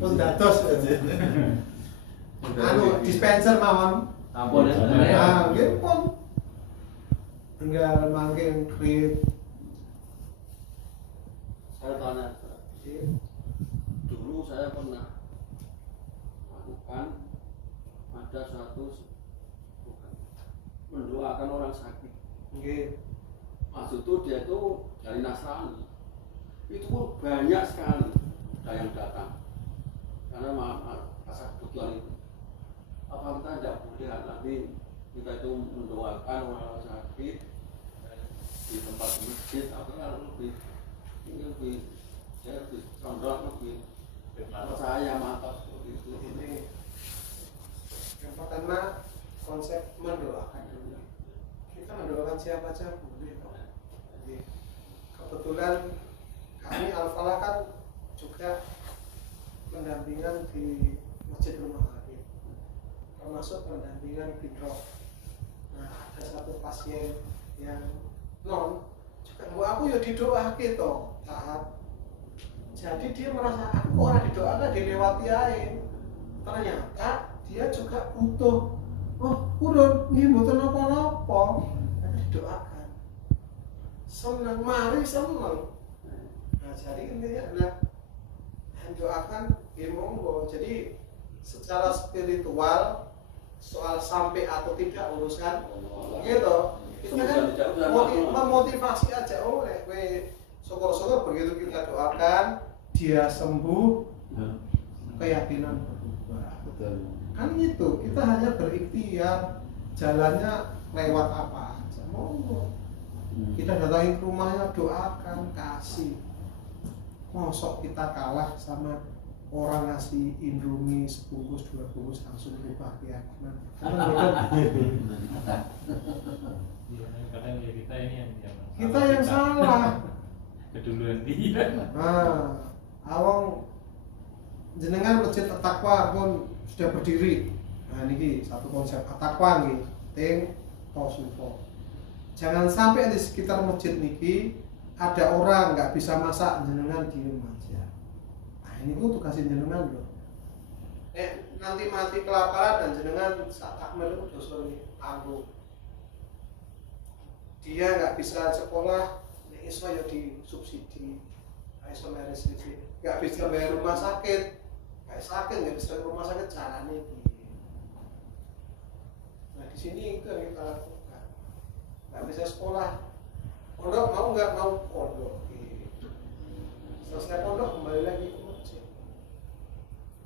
pun dados dispenser mawon. Ampun ya sebenarnya. Nah mungkin pun tinggal mangking create. Saya tanya, dulu saya pernah melakukan ada suatu mendoakan orang sakit. Maksud itu dia itu dari Nasrani. Itu pun banyak sekali ada yang datang. Karena rasa kebutuhan itu. Apa kita tidak boleh nanti kita itu mendoakan orang sakit di tempat masjid atau lebih condong lebih percaya mantap seperti itu. Ini yang pertama konsep mendoakan dulu. Kita mendoakan siapa saja boleh. Jadi kebetulan kami Al-Falah kan juga pendampingan di Masjid Rumah Habib, termasuk pendampingan Bidroh. Nah ada satu pasien yang non juga aku ya didoakan toh taat. Jadi dia merasa aku kok orang didoakan dilewati aja. Ternyata dia juga butuh. Oh, urun nggih mboten napa-napa. Didoakan. Senang mari senang. Nah, jadi intinya adalah doakan nggih monggo. Jadi secara spiritual soal sampai atau tidak urusan gitu. Kita kan memotivasi aja oleh syukur-syukur begitu kita doakan dia sembuh, keyakinan berubah. Betul. Kan gitu, kita hanya berikhtiar jalannya lewat apa aja. Monggo. Kita datangi ke rumahnya, doakan, kasih. Mosok kita kalah sama orang ngasih Indomie sebungkus 2 bungkus langsung berubah keyakinan. Kadang ya kita ini yang Kita yang salah. keduluan dia. Nah, awang jenengan masjid At-Taqwa pun sudah berdiri. Nah, ini satu konsep At-Taqwa nih, ting tosuko. Jangan sampai di sekitar masjid niki ada orang nggak bisa masak, jenengan diem aja. Nah, ini tuh tugasin jenengan loh. Nanti mati kelaparan dan jenengan saat takmir itu dosa tanggung. Dia nggak bisa sekolah, iso ya disubsidi, iso bayar listrik, nggak bisa bayar rumah sakit, kayak sakit nggak bisa rumah sakit jalan ini. Nah di sini itu yang kita lakukan. nggak bisa sekolah. Pondok mau nggak mau pondok. Gitu. Selesai pondok kembali lagi ke masjid.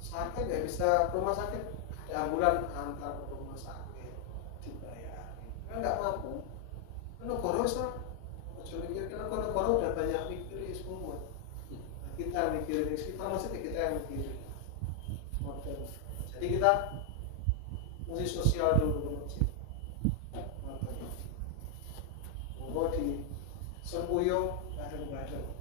Sakit nggak bisa ke rumah sakit, ada ambulan antar ke rumah sakit dibayar. Nggak mampu. Negara sah. Ojo mikir karena negara udah banyak mikir semua. Nah, kita mikirin sekitar maksudnya kita yang mikirin model. Jadi kita mesti sosial dulu ke masjid. Monggo di Sempuyung bareng-bareng.